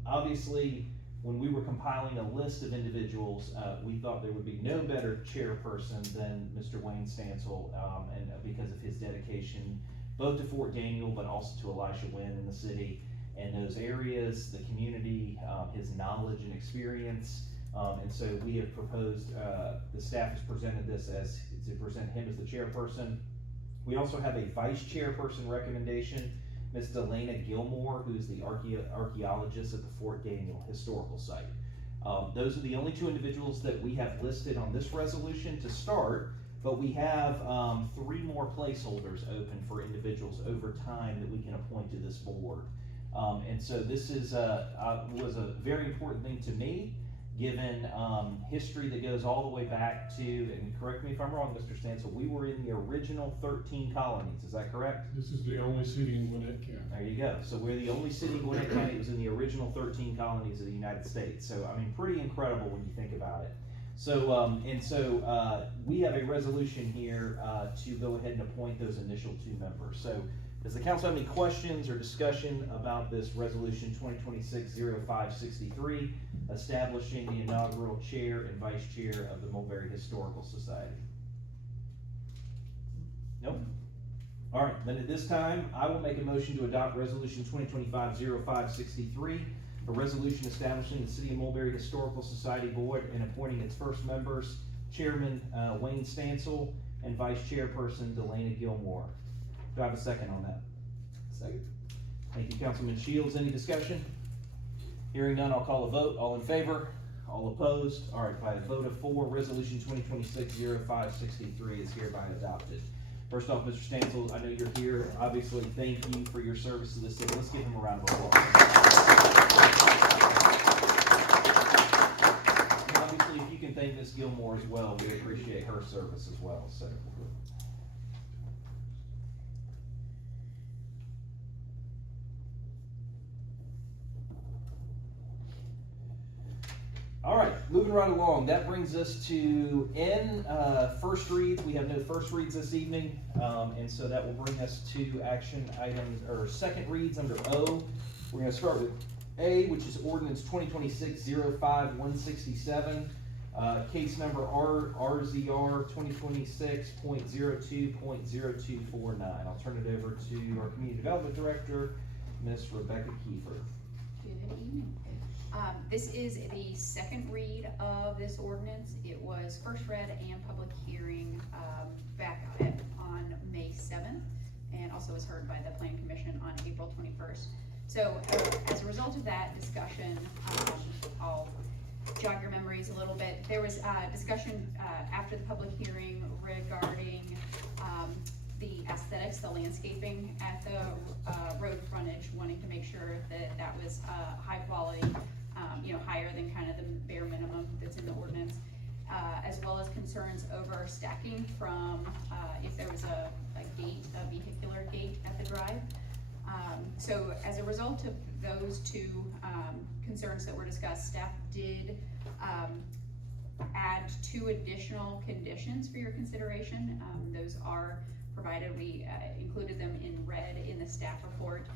obviously, when we were compiling a list of individuals, we thought there would be no better chairperson than Mr. Wayne Stansel, and because of his dedication, both to Fort Daniel, but also to Elisha Wynn in the city and those areas, the community, his knowledge and experience. And so we have proposed, the staff has presented this as, to present him as the chairperson. We also have a vice chairperson recommendation, Ms. Delana Gilmore, who's the archaeologist at the Fort Daniel Historical Site. Those are the only two individuals that we have listed on this resolution to start, but we have 3 more placeholders open for individuals over time that we can appoint to this board. And so this is was a very important thing to me, given history that goes all the way back to, and correct me if I'm wrong, Mr. Stansel, we were in the original 13 colonies, is that correct? This is the only city in Gwinnett County. There you go. So we're the only city in Gwinnett County that was in the original 13 colonies of the United States. So, I mean, pretty incredible when you think about it. So, we have a resolution here to go ahead and appoint those initial 2 members. So, does the council have any questions or discussion about this resolution 2026-0563, establishing the inaugural chair and vice chair of the Mulberry Historical Society? Nope. All right, then at this time, I will make a motion to adopt resolution 2025-0563, a resolution establishing the City of Mulberry Historical Society Board and appointing its first members, Chairman Wayne Stansel and Vice Chairperson Delana Gilmore. Do I have a second on that? Second. Thank you, Councilman Shields. Any discussion? Hearing none, I'll call a vote. All in favor? All opposed? All right, by a vote of 4, resolution 2026-0563 is hereby adopted. First off, Mr. Stansel, I know you're here. Obviously, thank you for your service to the city. Let's give him a round of applause. And obviously, if you can thank Ms. Gilmore as well, we appreciate her service as well, so. All right, moving right along. That brings us to N, first reads. We have no first reads this evening, and so that will bring us to action items, or second reads under O. We're gonna start with A, which is ordinance 2026-05-167, case number RZR 2026.02.0249. I'll turn it over to our Community Development Director, Ms. Rebecca Kiefer. Good evening. This is the second read of this ordinance. It was first read and public hearing back on May 7th, and also was heard by the Planning Commission on April 21st. So as a result of that discussion, I'll jog your memories a little bit. There was discussion after the public hearing regarding the aesthetics, the landscaping at the road frontage, wanting to make sure that that was high quality, higher than kind of the bare minimum that's in the ordinance, as well as concerns over stacking from if there was a gate, a vehicular gate at the drive. So as a result of those two concerns that were discussed, staff did add 2 additional conditions for your consideration. Those are provided. We included them in red in the staff report,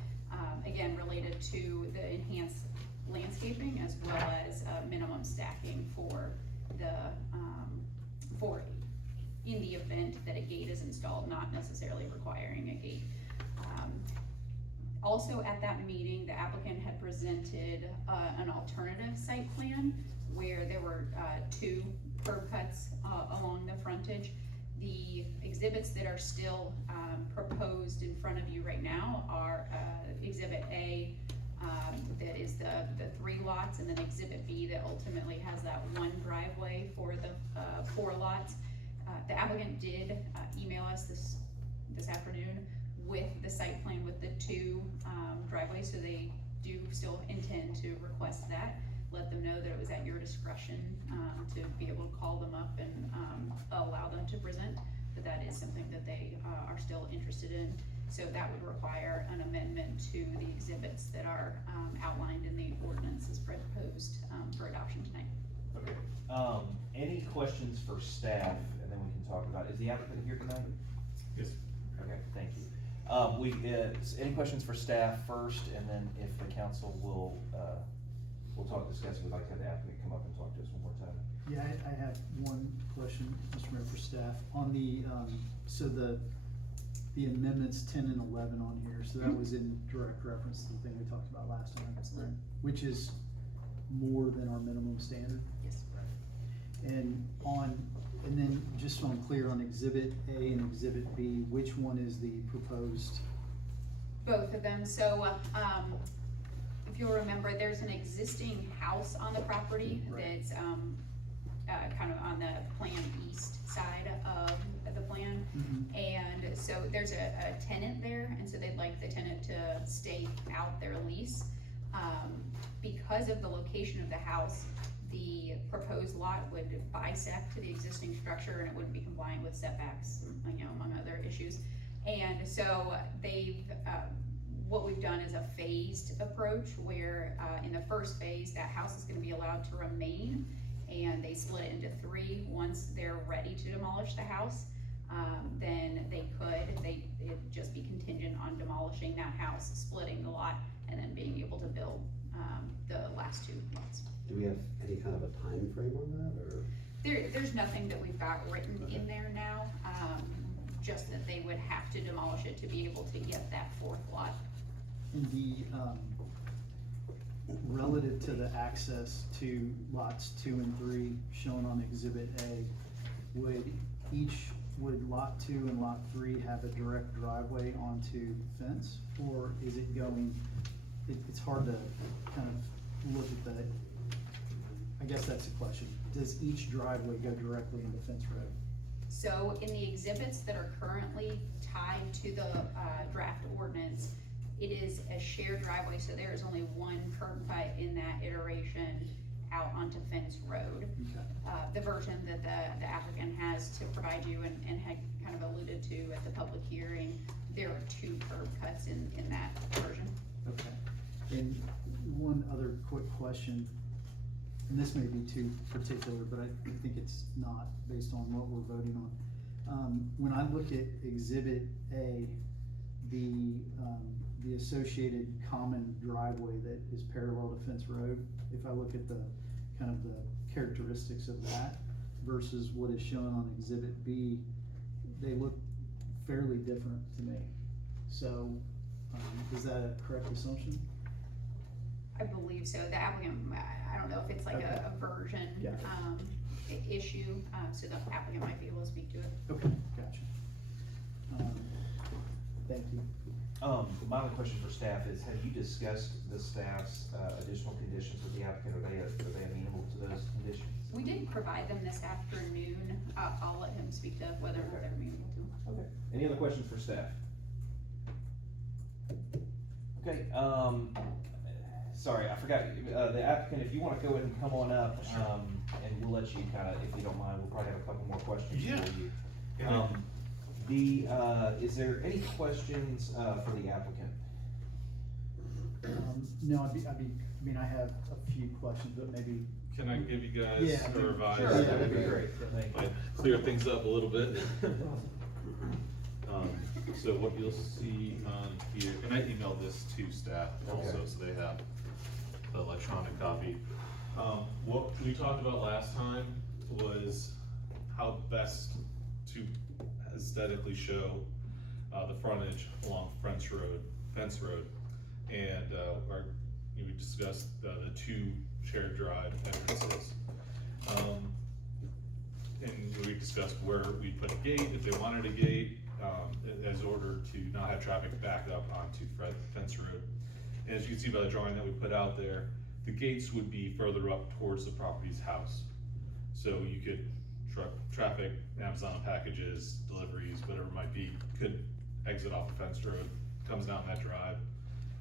again related to the enhanced landscaping as well as minimum stacking for the in the event that a gate is installed, not necessarily requiring a gate. Also at that meeting, the applicant had presented an alternative site plan where there were 2 curb cuts along the frontage. The exhibits that are still proposed in front of you right now are Exhibit A, that is the 3 lots, and then Exhibit B that ultimately has that 1 driveway for the 4 lots. The applicant did email us this afternoon with the site plan with the 2 driveways, so they do still intend to request that. Let them know that it was at your discretion to be able to call them up and allow them to present, but that is something that they are still interested in. So that would require an amendment to the exhibits that are outlined in the ordinance as proposed for adoption tonight. Okay. Any questions for staff, and then we can talk about, is the applicant here tonight? Yes. Okay, thank you. Any questions for staff first, and then if the council will, we'll discuss, we'd like to have the applicant come up and talk to us one more time. Yeah, I have one question, Mr. Mayor, for staff. On the, so the amendments 10 and 11 on here, so that was in direct reference to the thing we talked about last time, right? Which is more than our minimum standard? Yes. And then just so I'm clear on Exhibit A and Exhibit B, which one is the proposed? Both of them. So if you'll remember, there's an existing house on the property that's kind of on the plan east side of the plan. Mm-hmm. And so there's a tenant there, and so they'd like the tenant to stay out their lease. Because of the location of the house, the proposed lot would bisect to the existing structure, and it wouldn't be compliant with setbacks, among other issues. And so what we've done is a phased approach where in the first phase, that house is gonna be allowed to remain, and they split it into 3. Once they're ready to demolish the house, then it'd just be contingent on demolishing that house, splitting the lot, and then being able to build the last 2 lots. Do we have any kind of a time frame on that, or? There's nothing that we've got written in there now, just that they would have to demolish it to be able to get that 4th lot. And the, relative to the access to lots 2 and 3 shown on Exhibit A, would lot 2 and lot 3 have a direct driveway onto fence? Or is it going, it's hard to kind of look at that. I guess that's the question. Does each driveway go directly into fence road? So in the exhibits that are currently tied to the, draft ordinance, it is a shared driveway, so there is only one curb cut in that iteration out onto Fence Road. The version that the applicant has to provide you and had kind of alluded to at the public hearing, there are 2 curb cuts in that version. Okay. And one other quick question, and this may be too particular, but I think it's not based on what we're voting on. When I look at Exhibit A, the associated common driveway that is parallel to Fence Road, if I look at the kind of the characteristics of that versus what is shown on Exhibit B, they look fairly different to me. So, is that a correct assumption? I believe so. The applicant, I don't know if it's like Okay. a version, Got it. issue, so the applicant might be able to speak to it. Okay, gotcha. Thank you. My only question for staff is, have you discussed the staff's, additional conditions with the applicant? Are they amenable to those conditions? We did provide them this afternoon. I'll let him speak to whether or not they're amenable to them. Okay. Any other questions for staff? Okay, sorry, I forgot, the applicant, if you wanna go ahead and come on up, and we'll let you kinda, if you don't mind, we'll probably have a couple more questions for you. Is there any questions, for the applicant? No, I mean, I have a few questions, but maybe. Can I give you guys Yeah, a revised? Sure, that'd be great, thank you. Might clear things up a little bit. So what you'll see on here, and I emailed this to staff also, Okay. so they have the electronic copy. What we talked about last time was how best to aesthetically show the frontage along Fence Road. And we discussed the 2 shared drive entrances. And we discussed where we put a gate, if they wanted a gate, as order to not have traffic back up onto Fence Road. And as you can see by the drawing that we put out there, the gates would be further up towards the property's house. So you could, traffic, Amazon packages, deliveries, whatever it might be, could exit off the Fence Road, comes down that drive,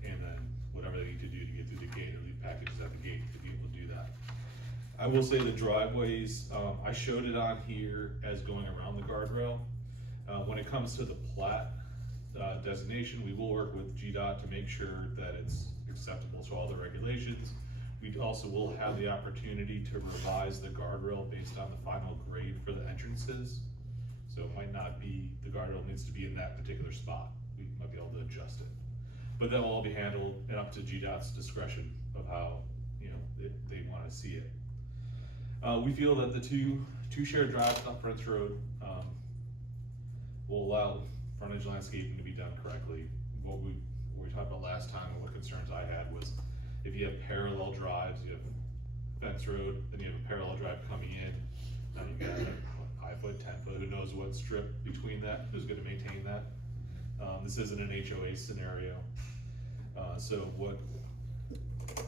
and then whatever they need to do to get through the gate or leave packages at the gate to be able to do that. I will say the driveways, I showed it on here as going around the guardrail. When it comes to the plat designation, we will work with GDOT to make sure that it's acceptable to all the regulations. We also will have the opportunity to revise the guardrail based on the final grade for the entrances. So it might not be, the guardrail needs to be in that particular spot. We might be able to adjust it. But that will all be handled and up to GDOT's discretion of how, they wanna see it. We feel that the two shared drives on Fence Road, will allow frontage landscaping to be done correctly. What we talked about last time and what concerns I had was if you have parallel drives, you have Fence Road, then you have a parallel drive coming in, now you've got a 5-foot, 10-foot, who knows what strip between that, who's gonna maintain that? This isn't an HOA scenario. So what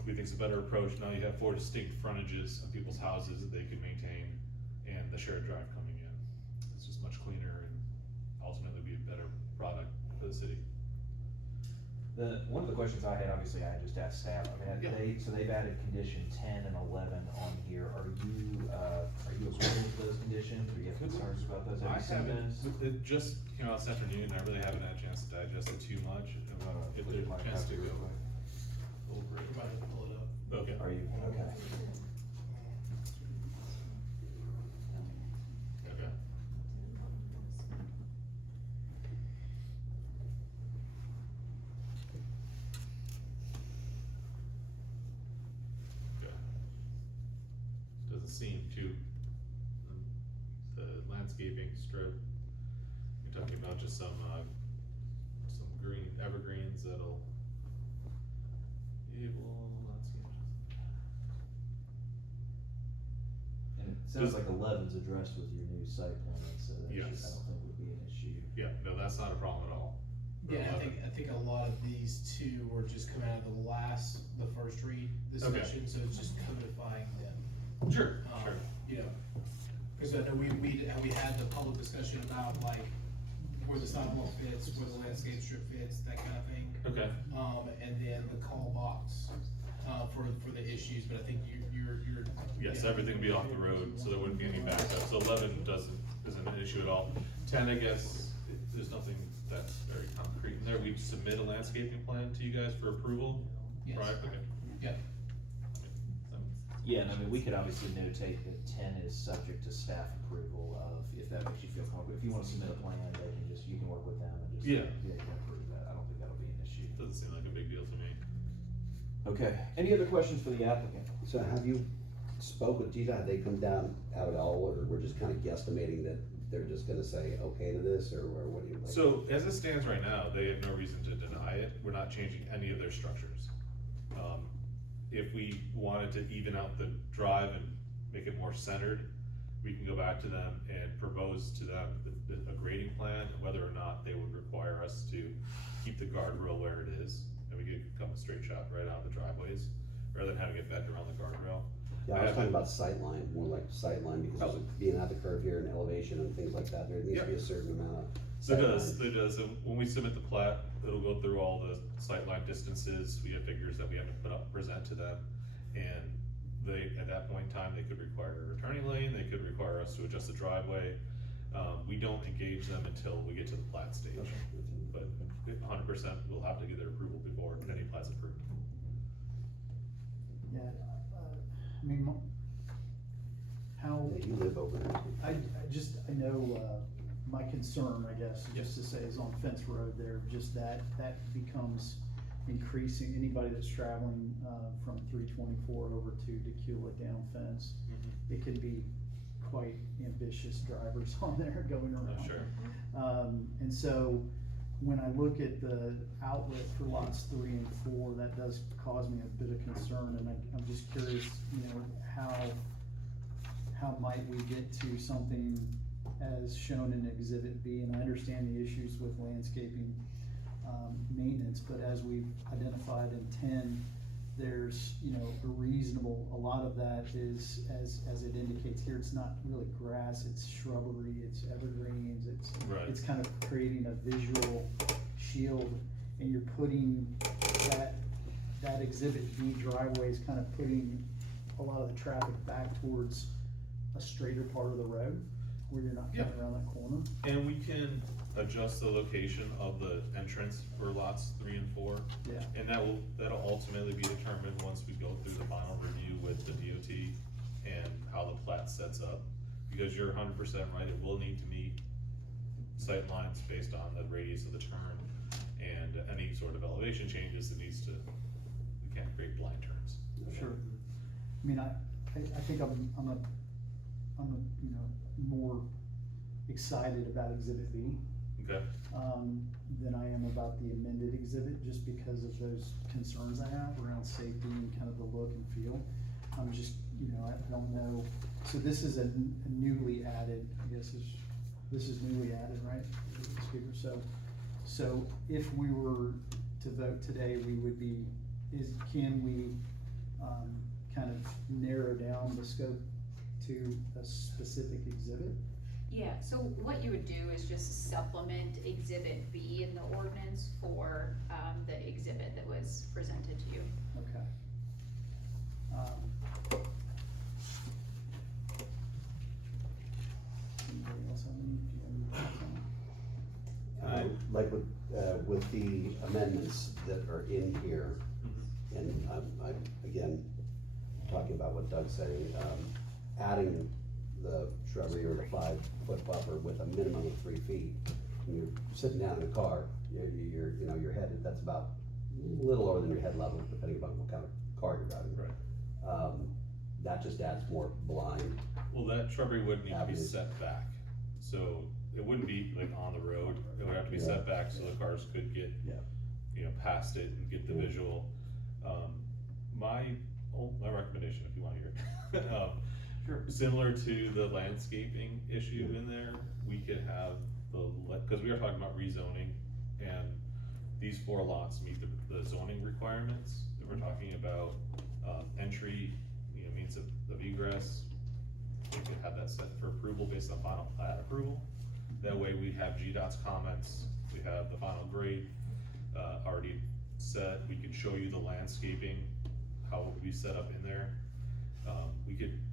we think is a better approach, now you have 4 distinct frontages of people's houses that they can maintain and the shared drive coming in. It's just much cleaner and ultimately be a better product for the city. One of the questions I had, obviously, I just asked staff, so they've added condition 10 and 11 on here. Are you agreeable to those conditions, or do you have concerns about those? Have you seen those? It just came out this afternoon, I really haven't had a chance to digest it too much. If there's a chance to go over it. About to pull it up. Okay. Are you, okay. Okay. Okay. Doesn't seem to, the landscaping strip, you're talking about just some green evergreens that'll, it will, let's see. And it sounds like 11's addressed with your new site plan, so that I Yes. don't think would be an issue. Yeah, no, that's not a problem at all. Yeah, I think a lot of these 2 were just coming out of the first read this Okay. session, so it's just codifying them. Sure, sure. Because I know we had the public discussion about like where the sidewalk fits, where the landscape strip fits, that kind of thing. Okay. And then the call box, for the issues, but I think you're. Yes, everything will be off the road, so there wouldn't be any backup. So 11 isn't an issue at all. 10, I guess, there's nothing that's very concrete in there. We'd submit a landscaping plan to you guys for approval, Yes. right? Okay. Yeah. Yeah, and I mean, we could obviously notate that 10 is subject to staff approval of, if that makes you feel comfortable. If you wanna submit a plan, they can just, you can work with them and just. Yeah. Yeah, you can approve that. I don't think that'll be an issue. Doesn't seem like a big deal to me. Okay, any other questions for the applicant? So have you spoke with GDOT, have they come down at all, or we're just kind of guesstimating that they're just gonna say okay to this, or what do you like? So as it stands right now, they have no reason to deny it. We're not changing any of their structures. If we wanted to even out the drive and make it more centered, we can go back to them and propose to them a grading plan, whether or not they would require us to keep the guardrail where it is. And we could come a straight shot right out of the driveways, rather than having it bend around the guardrail. Yeah, I was talking about sightline, more like sightline, because of being at the curve here and elevation and things like that, there needs to be a certain amount of. It does, and when we submit the plat, it'll go through all the sightline distances, we have figures that we have to present to them. And they, at that point in time, they could require a returning lane, they could require us to adjust the driveway. We don't engage them until we get to the plat stage, but 100% we'll have to get their approval before any plat's approved. Yeah, I mean, how, Yeah, you live over there. I know, my concern, I guess, just to say, is on Fence Road there, just that becomes increasing, anybody that's traveling, from 324 over to Tequila down Fence, it can be quite ambitious drivers on there going around. Oh, sure. And so, when I look at the outlet for lots 3 and 4, that does cause me a bit of concern, and I'm just curious, you know, how might we get to something as shown in Exhibit B? And I understand the issues with landscaping, maintenance, but as we've identified in 10, there's, you know, a lot of that is, as it indicates here, it's not really grass, it's shrubbery, it's evergreens, Right. it's kind of creating a visual shield, and you're putting that Exhibit B driveway is kind of putting a lot of the traffic back towards a straighter part of the road, where you're not coming around that corner. And we can adjust the location of the entrance for lots 3 and 4. Yeah. And that'll ultimately be determined once we go through the final review with the DOT and how the plat sets up. Because you're 100% right, it will need to meet sight lines based on the radius of the turn and any sort of elevation changes we can't create blind turns. Sure. I mean, I think I'm you know, more excited about Exhibit B. Okay. Than I am about the amended exhibit, just because of those concerns I have around safety and kind of the look and feel. I'm just, you know, I don't know, so this is a newly added, I guess this is newly added, right? Speaker, so if we were to vote today, we would be, can we, kind of narrow down the scope to a specific exhibit? Yeah, so what you would do is just supplement Exhibit B in the ordinance for, the exhibit that was presented to you. Okay. Anybody else have any? Do you have any thoughts on it? Like with the amendments that are in here, and I'm again, talking about what Doug's saying, adding the shrubbery or the 5-foot buffer with a minimum of 3 feet. When you're sitting down in a car, you're headed, that's about a little lower than your head level, depending upon what kind of car you're driving. Right. That just adds more blind. Well, that shrubbery would need to be avenues. set back, so it wouldn't be like on the road, it would have to be set back so the cars could get, you know, past it and get the visual. My recommendation, if you wanna hear it, Sure. similar to the landscaping issue in there, we could have cause we are talking about rezoning, and these 4 lots meet the zoning requirements. If we're talking about, entry, you know, means of egress, we could have that set for approval based on final plat approval. That way we have GDOT's comments, we have the final grade, already set, we can show you the landscaping, how it would be set up in there.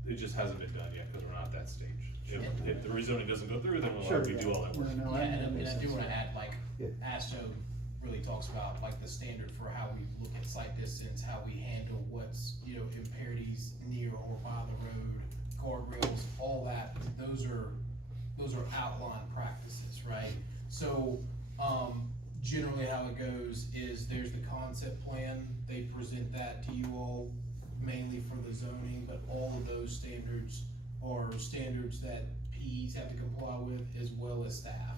It just hasn't been done yet, cause we're not at that stage. If the rezoning doesn't go through, then we'll Sure, already do all that work. No, Yeah, that and makes I do sense. wanna add, like, Yeah. ASTO really talks about, like, the standard for how we look at site distance, how we handle what's, impurities near or by the road, guardrails, all that, those are outline practices, right? So, generally how it goes is there's the concept plan, they present that to you all mainly for the zoning, but all of those standards are standards that PEs have to comply with as well as staff.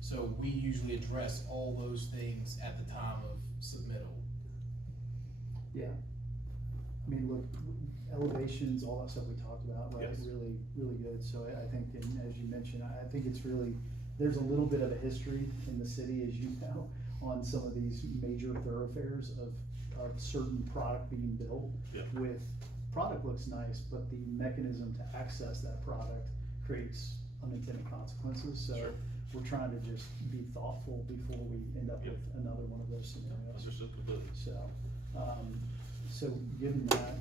So we usually address all those things at the time of submittal. Yeah. I mean, look, elevations, all that stuff we talked about, right, Yes. really, really good, so I think, and as you mentioned, I think it's really, there's a little bit of a history in the city, as you know, on some of these major thoroughfares of certain product being built. Yeah. With, product looks nice, but the mechanism to access that product creates unintended consequences, so Sure. we're trying to just be thoughtful before we end up Yep. with another one of those scenarios. Understood completely. So given that.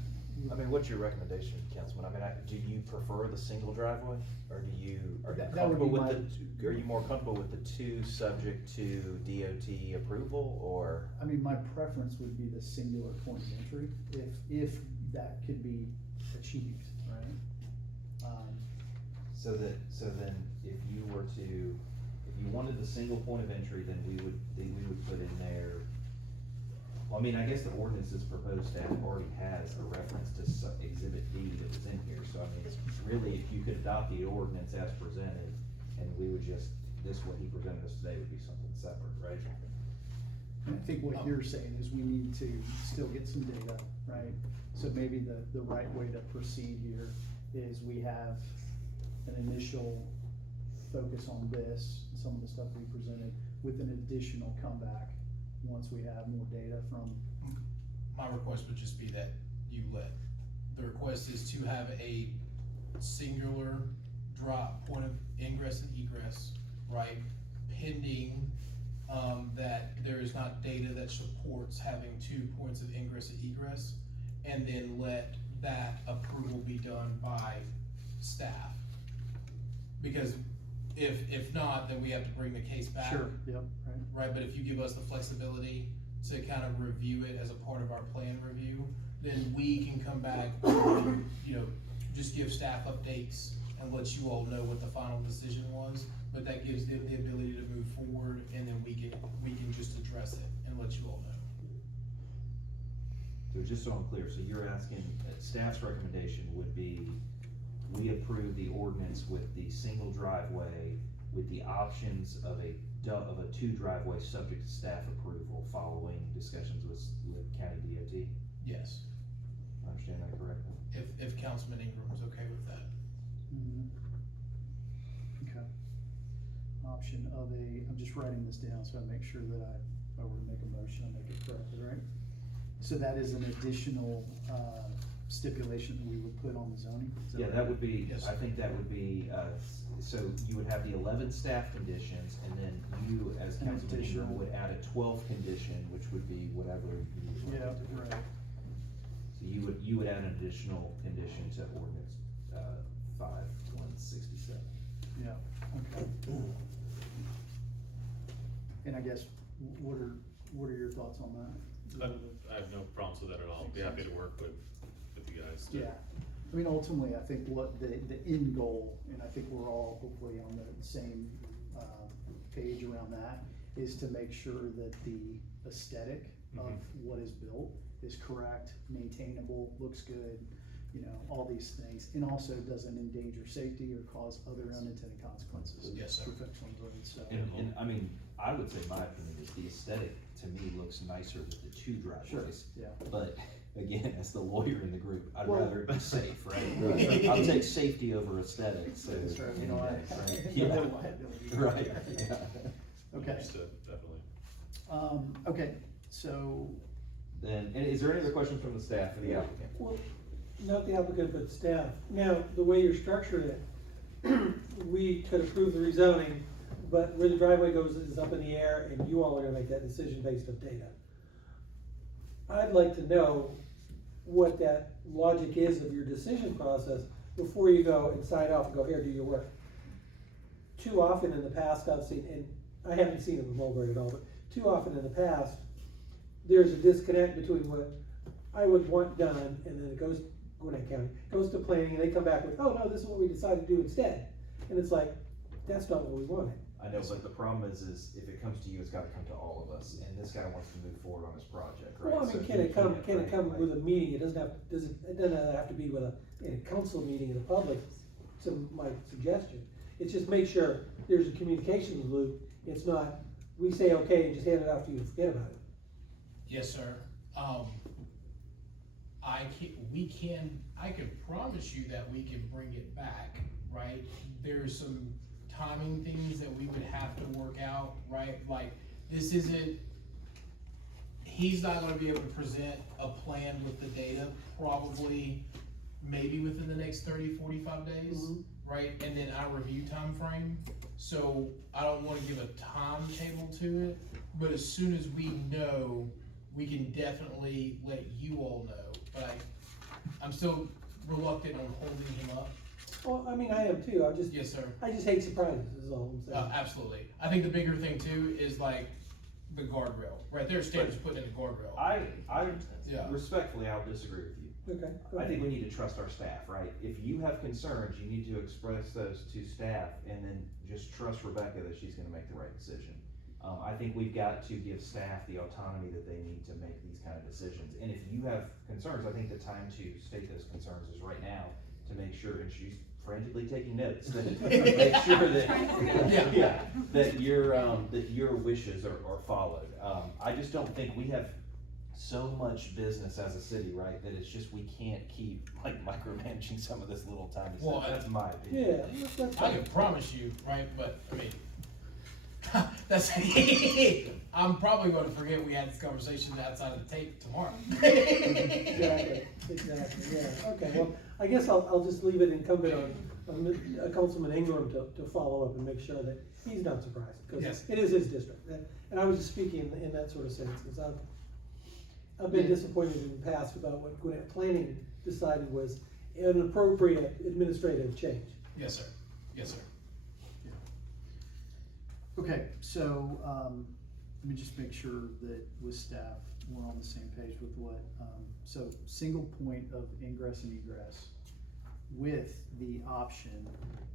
I mean, what's your recommendation, Councilman? I mean, do you prefer the single driveway, or are you That would comfortable be with are you more comfortable with the two subject to DOT approval, or? I mean, my preference would be the singular point of entry, if that could be achieved, right? So then, if you wanted the single point of entry, then we would put in there. Well, I mean, I guess the ordinance is proposed staff already has a reference to exhibit D that was in here, so I mean, it's really, if you could adopt the ordinance as presented, and we would just, what he presented us today would be something separate, right? And I think what you're saying is we need to still get some data, right? So maybe the right way to proceed here is we have an initial focus on this, some of the stuff we presented, with an additional comeback once we have more data from. My request would just be that the request is to have a singular drop point of ingress and egress, right? Pending, that there is not data that supports having 2 points of ingress and egress, and then let that approval be done by staff. Because if not, then we have to bring the case back. Sure, yep, right. Right, but if you give us the flexibility to kind of review it as a part of our plan review, then we can come back, just give staff updates and let you all know what the final decision was. But that gives them the ability to move forward, and then we can just address it and let you all know. So just so I'm clear, so you're asking, staff's recommendation would be, we approve the ordinance with the single driveway with the options of a two driveway subject to staff approval following discussions with county DOT? Yes, I understand that correctly? if Councilman Ingram is okay with that. Okay. Option of I'm just writing this down so I make sure that if I were to make a motion, I make it correctly, right? So that is an additional, stipulation that we would put on the zoning? Is Yeah, right? that would be, Yes. I think that would be, so you would have the 11 staff conditions, and then you, as An Councilman Ingram, additional- would add a 12th condition, which would be whatever you would like Yeah, it to be. right. So you would add an additional condition to ordinance, 5167. Yeah, okay. And I guess, what are your thoughts on that? I have no problems with that at all. Be happy to work with you guys. Yeah, I mean, ultimately, I think what the end goal, and I think we're all hopefully on the same, page around that, is to make sure that the aesthetic of what is built is correct, maintainable, looks good, all these things, and also doesn't endanger safety or cause other unintended consequences. Yes, sir. For folks on the road, so. And I mean, I would say my opinion is the aesthetic, to me, looks nicer with the two driveways. Sure, yeah. But again, as the lawyer in the group, I'd Well- rather it be safe, right? Right. I'll take safety over aesthetics, so, That's right, any no, day, I- right? no Yeah. liability. Right, yeah. Okay, Understood, definitely. okay, so, Then, and is there any other questions from the staff for the applicant? well, Not the applicant, but staff. Now, the way you're structuring it, we could approve the rezoning, but where the driveway goes is up in the air, and you all are gonna make that decision based on data. I'd like to know what that logic is of your decision process before you go and sign off and go, here, do your work. Too often in the past, I've seen, and I haven't seen it with Mulberry at all, but too often in the past, there's a disconnect between what I would want done, and then it goes, Gwinnett County, goes to planning, and they come back with, oh, no, this is what we decided to do instead. And it's like, that's not what we wanted. I know, but the problem is if it comes to you, it's gotta come to all of us, and this guy wants to move forward on his project, right? Well, I So mean, he can it come right, with a meeting? It doesn't have to be with in a council meeting in the public, my suggestion. It's just make sure there's a communications loop. It's not, we say okay and just hand it off to you and forget about it. Yes, sir. I can promise you that we can bring it back, right? There's some timing things that we would have to work out, right? Like, this isn't, he's not gonna be able to present a plan with the data, probably, maybe within the next 30, 45 days, right? And then our review time frame. So I don't wanna give a timetable to it, but as soon as we know, we can definitely let you all know. But I'm still reluctant on holding him up. Well, I mean, I am too. Yes, sir. I just hate surprises, is all I'm saying. Absolutely. I think the bigger thing too is like the guardrail, right? There's standards put in the guardrail. I Yeah. respectfully, I'll disagree with you. Okay. I think we need to trust our staff, right? If you have concerns, you need to express those to staff and then just trust Rebecca that she's gonna make the right decision. I think we've got to give staff the autonomy that they need to make these kind of decisions. And if you have concerns, I think the time to state those concerns is right now, to make sure, and she's frantically taking notes, that make sure that, that your wishes are followed. I just don't think we have so much business as a city, right, that it's just, we can't keep like micromanaging some of this little tiny Well, stuff. That's my opinion. Yeah, that's I can promise you, right? But I mean, that's I'm probably going to forget we had this conversation outside of the tape tomorrow. Exactly, yeah. Okay, well, I guess I'll just leave it incumbent on Councilman Ingram to follow up and make sure that he's not surprised, because Yes. it is his district. And I was just speaking in that sort of sense, because I've been disappointed in the past about what Gwinnett Planning decided was an appropriate administrative change. Yes, sir. Yes, sir. Okay, so, let me just make sure that with staff, we're on the same page with what, so single point of ingress and egress with the option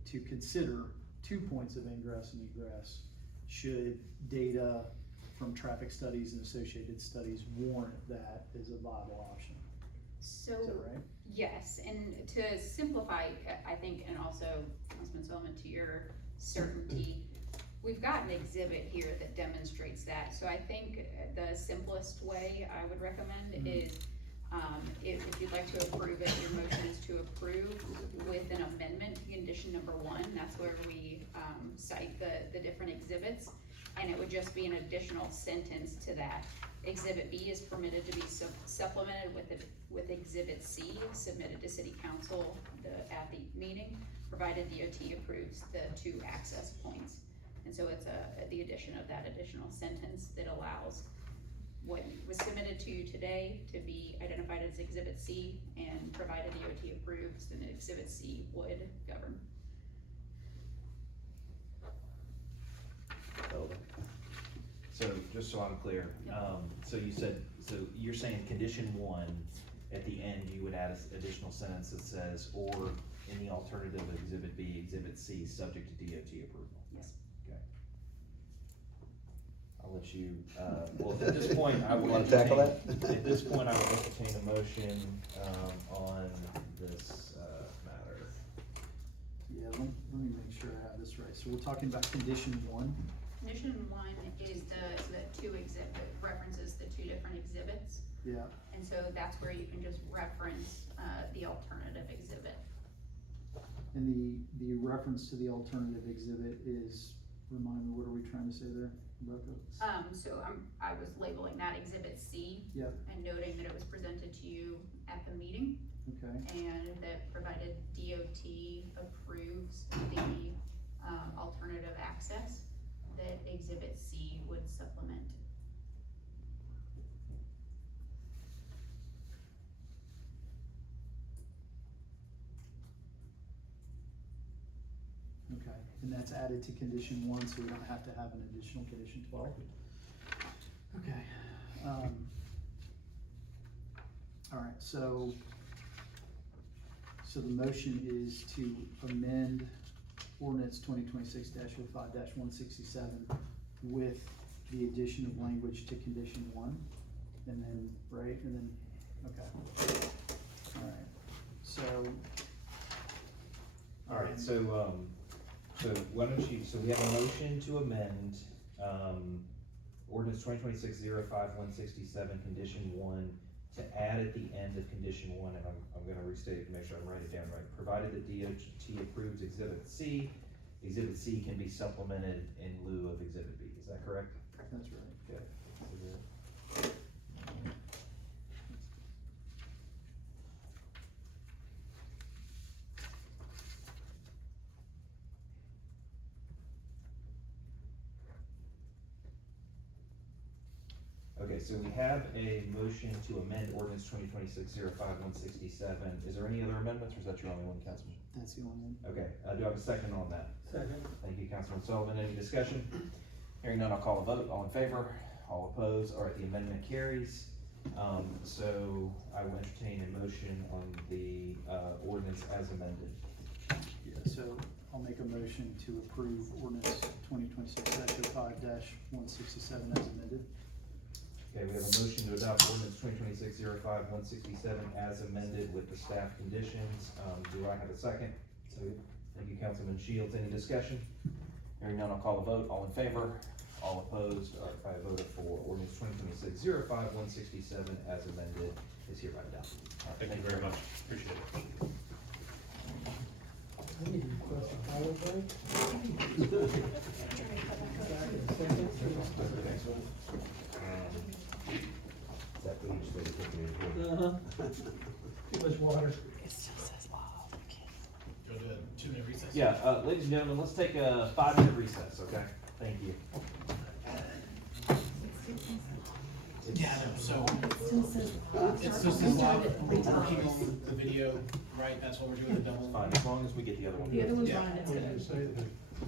to consider 2 points of ingress and egress should data from traffic studies and associated studies warrant that as a viable option. So, Is that right? yes, and to simplify, I think, and also, Councilman Solomon, to your certainty, we've got an exhibit here that demonstrates that. So I think the simplest way I would recommend is, if you'd like to approve it, your motion is to approve with an amendment to condition number 1. That's where we cite the different exhibits, and it would just be an additional sentence to that. Exhibit B is permitted to be supplemented with Exhibit C, submitted to City Council at the meeting, provided DOT approves the 2 access points. And so it's the addition of that additional sentence that allows what was submitted to you today to be identified as Exhibit C, and provided DOT approves, then Exhibit C would govern. So just so I'm clear, so you said, so you're saying condition 1, at the end, you would add an additional sentence that says, or in the alternative of Exhibit B, Exhibit C, subject to DOT approval? Yes. Okay. I'll let you, well, at this point, I will Want to tackle entertain, at this point, I will entertain a motion, on this, matter. Yeah, let me make sure I have this right. So we're talking about condition 1. Condition 1 is the 2 exhibit, references the 2 different exhibits. Yeah. And so that's where you can just reference the alternative exhibit. And the reference to the alternative exhibit is, remind me, what are we trying to say there, Rebecca? So I was labeling that Exhibit C. Yep. And noting that it was presented to you at the meeting. Okay, and that provided DOT approves the, alternative access that Exhibit C would supplement. okay, and that's added to condition 1, so we don't have to have an additional condition 12. Okay, all right, so the motion is to amend ordinance 2026-05-167 with the addition of language to condition 1, and then, right, and then, okay. All right, so. Alright, so why don't you, so we have a motion to amend, ordinance 2026-05-167, condition 1, to add at the end of condition 1, and I'm gonna restate it to make sure I'm writing it down right. Provided that DOT approves Exhibit C can be supplemented in lieu of Exhibit B, is that correct? That's right. Okay. Okay, so we have a motion to amend ordinance 2026-05-167. Is there any other amendments, or is that your only one, Councilman? That's the only one. Okay, do I have a second on that? Second. Thank you, Councilman Sullivan. Any discussion? Hearing none, I'll call a vote. All in favor? All opposed? All right, the amendment carries. So I will entertain a motion on the ordinance as amended. Yeah, so I'll make a motion to approve ordinance 2026-05-167 as amended. Okay, we have a motion to adopt ordinance 2026-05-167 as amended with the staff conditions. Do I have a second? Thank you, Councilman Shields. Any discussion? Hearing none, I'll call a vote. All in favor? All opposed? All right, I voted for ordinance 2026-05-167 as amended is hereby adopted. All right, Thank you very much, appreciate it. I need to request a highway break. Is that page 30? Too much water. It still says law. Go to 2-minute recess. Yeah, ladies and gentlemen, let's take a 5-minute recess, okay? Thank you. Yeah, no, so, it still says live, we're working on the video, right, that's what we're doing, the double. Fine, as long as we get the other one. The other one's Yeah. fine, it's What good. did you say, the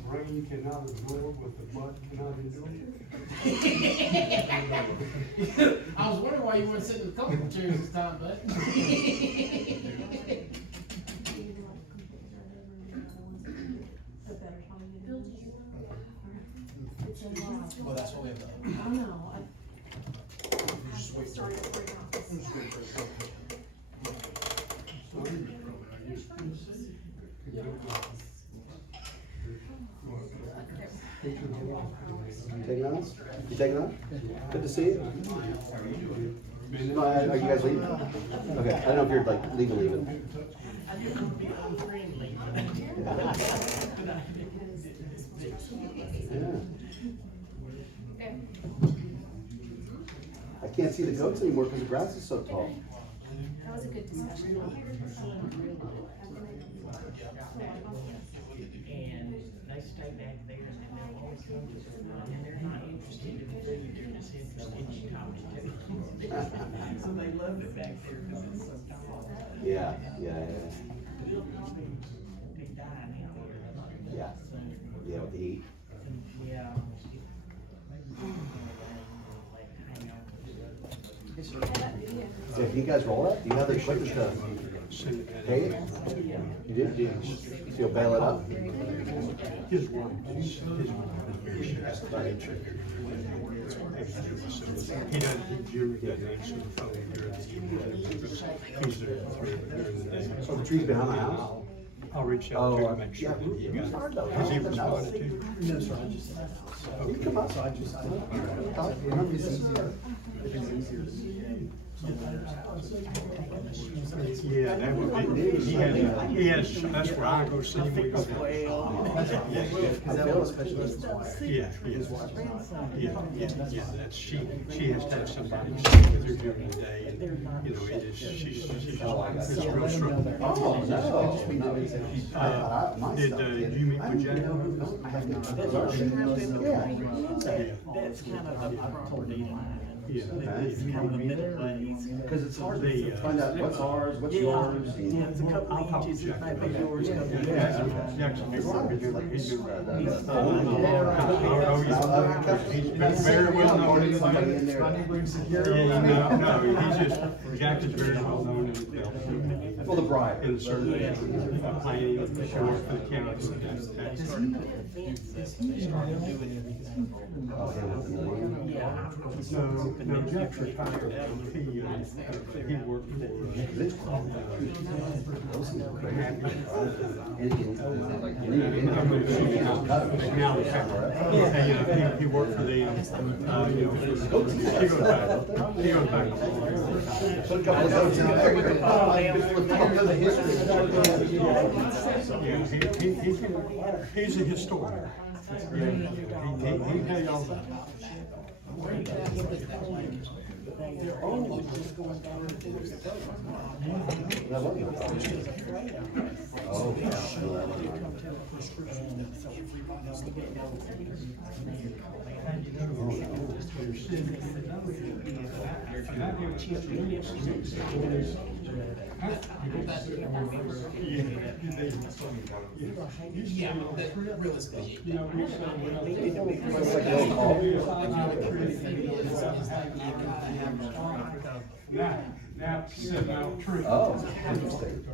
rain cannot absorb what the mud cannot endure? I was wondering why you weren't sitting in the comfortable chairs this time, bud. Well, that's what we have to. I know, Just wait for it. Just wait for it. You taking on this? You taking on? Good to see you. No, are you guys leaving? Okay, I don't know if you're like legally leaving. Yeah. I can't see the goats anymore because the grass is so tall. that was a good discussion. And they stay back there and they're always going to and they're not interested in food, they're just interested in talking to them. So they love it back there because it's so tall. Yeah. They die out there. Yeah. Yeah, with the heat. Yeah. So can you guys roll it? Do you have the equipment to pay it? You did? Do you'll bail it up? His wife, he doesn't, Jerry doesn't answer the phone during the evening. He's there during the day. So the tree's behind the house? I'll reach out to him, make sure yeah. that you got Sorry, it. though. Has he responded to you? No, sir, I just, you come up, so I remember it's easier. If it's easier to meet him somewhere in his house. Yeah, that would be, he has, that's where I go see him. We go down. Cause that was especially his wife. Yeah, His wife's yeah, that's, she has to have somebody sit with her during the day, and, you know, it is, she's it's a real struggle. Oh, no. Did you meet with Jack? That's kind of the property line. Yeah. It's kind of a middle ways. Cause it's hard to find out what's ours, what's yours. Yeah, it's a couple I'll talk to inches, Jack. maybe yours, couple inches. Jackson, he's been He's very well known. Somebody in there. No, he's just, Jack is very well known in the For the bride. in the survey, planning, for the county. Yeah. So, no, Jack's retired. He worked for, he worked for them, you know, he goes back. Put a couple of notes in there. He's a historian. He tell you all about it. They're always just going down to the Oh, yeah. Yeah, that realistically. Now, said now, true. Oh, interesting.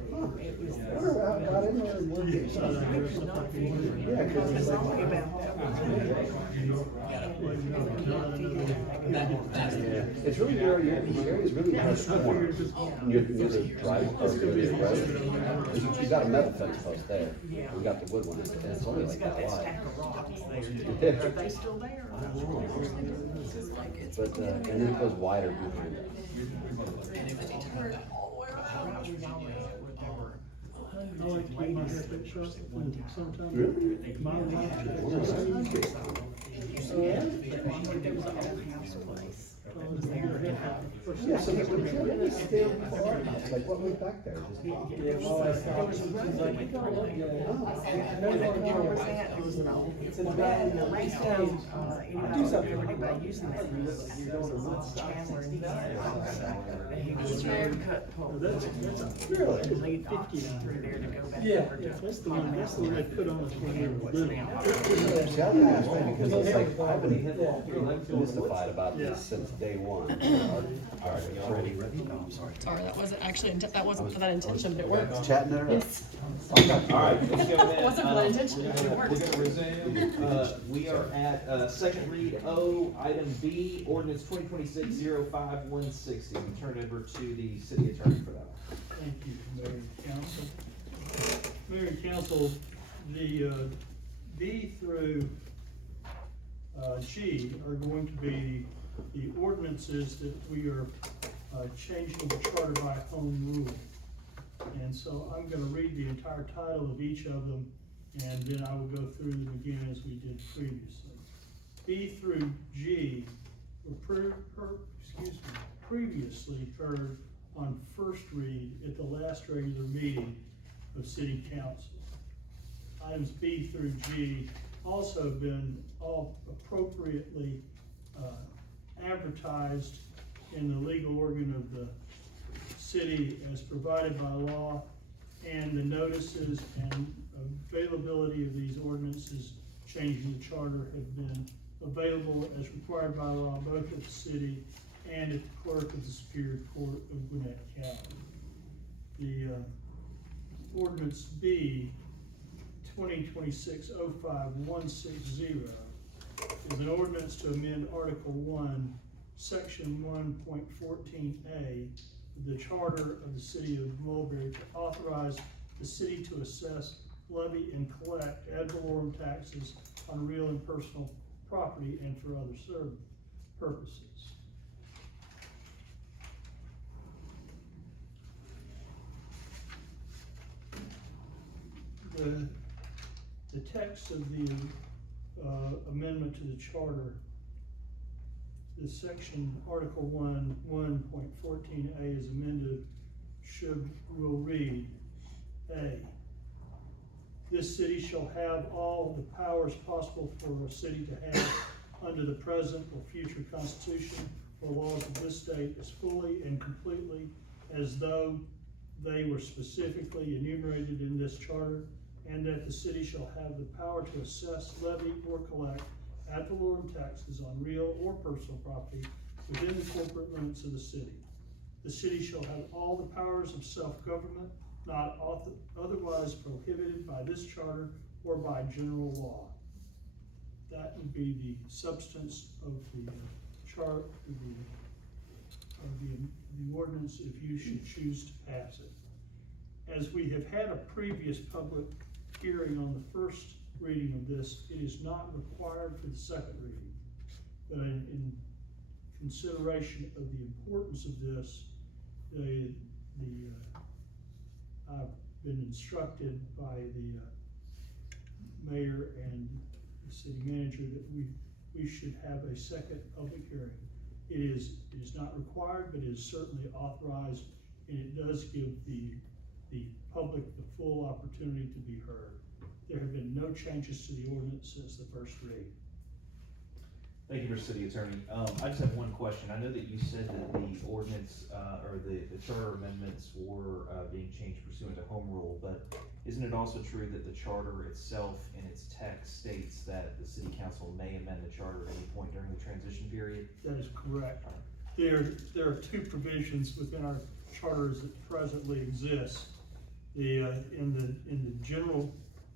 Yeah, cause it's like. It's really the area is really nice corner. Near the drive, or near the road. You got a metal fence post there. We got the wood one, and it's only like that wide. Are they still there? But, and then it goes wider behind it. And if they turn that all the way around. Yeah, so there's like what went back there? It's in a bad, right down, everybody using that. Chandler, and he was very cut pole. Really? And laid oxen through there to go back Yeah, over to. that's the one they put on us when we were little. See, I was asking because it's like, I've been mystified about this since day one. Sorry, that wasn't actually, that wasn't for that intention, but it worked. Chatting there? Yes. Alright, let's go then. Wasn't for that intention, but it We're worked. gonna resume, we are at, second read O, item B, ordinance 2026-05-160. We turn it over to the city attorney for that. Thank you, Mayor and Council. Mayor and Council, the B through G are going to be the ordinances that we are changing the charter by home rule. And so I'm gonna read the entire title of each of them, and then I will go through them again as we did previously. B through G were previously heard on first read at the last regular meeting of City Council. Items B through G also have been all appropriately advertised in the legal organ of the city as provided by law, and the notices and availability of these ordinances changing the charter have been available as required by law, both at the city and at the clerk of the Superior Court of Gwinnett County. The ordinance B 2026-05-160 is an ordinance to amend Article 1, Section 1.14A of the Charter of the City of Mulberry to authorize the city to assess, levy, and collect ad valorem taxes on real and personal property and for other purposes. the text of the amendment to the charter, the section Article 1.14a is amended, will read, A, this city shall have all the powers possible for a city to have under the present or future constitution or laws of this state as fully and completely as though they were specifically enumerated in this charter, and that the city shall have the power to assess, levy, or collect ad valorem taxes on real or personal property within the corporate limits of the city. The city shall have all the powers of self-government not otherwise prohibited by this charter or by general law. That would be the substance of the chart, of the ordinance if you should choose to pass it. As we have had a previous public hearing on the first reading of this, it is not required for the second reading. But in consideration of the importance of this, I've been instructed by the mayor and the city manager that we should have a second public hearing. It is not required, but it is certainly authorized, and it does give the public the full opportunity to be heard. There have been no changes to the ordinance since the first read. Thank you, Mr. City Attorney. I just have one question. I know that you said that the ordinance, or the charter amendments were being changed pursuant to home rule, but isn't it also true that the charter itself in its text states that the city council may amend the charter at any point during the transition period? That is correct. There are two provisions within our charters that presently exist. In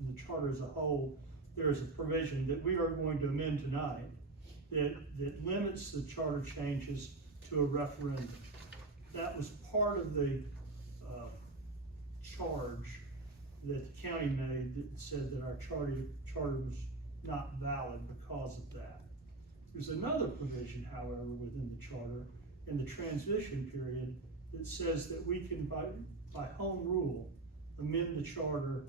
the charter as a whole, there is a provision that we are going to amend tonight that limits the charter changes to a referendum. That was part of the charge that the county made that said that our charter was not valid because of that. There's another provision, however, within the charter in the transition period that says that we can, by home rule, amend the charter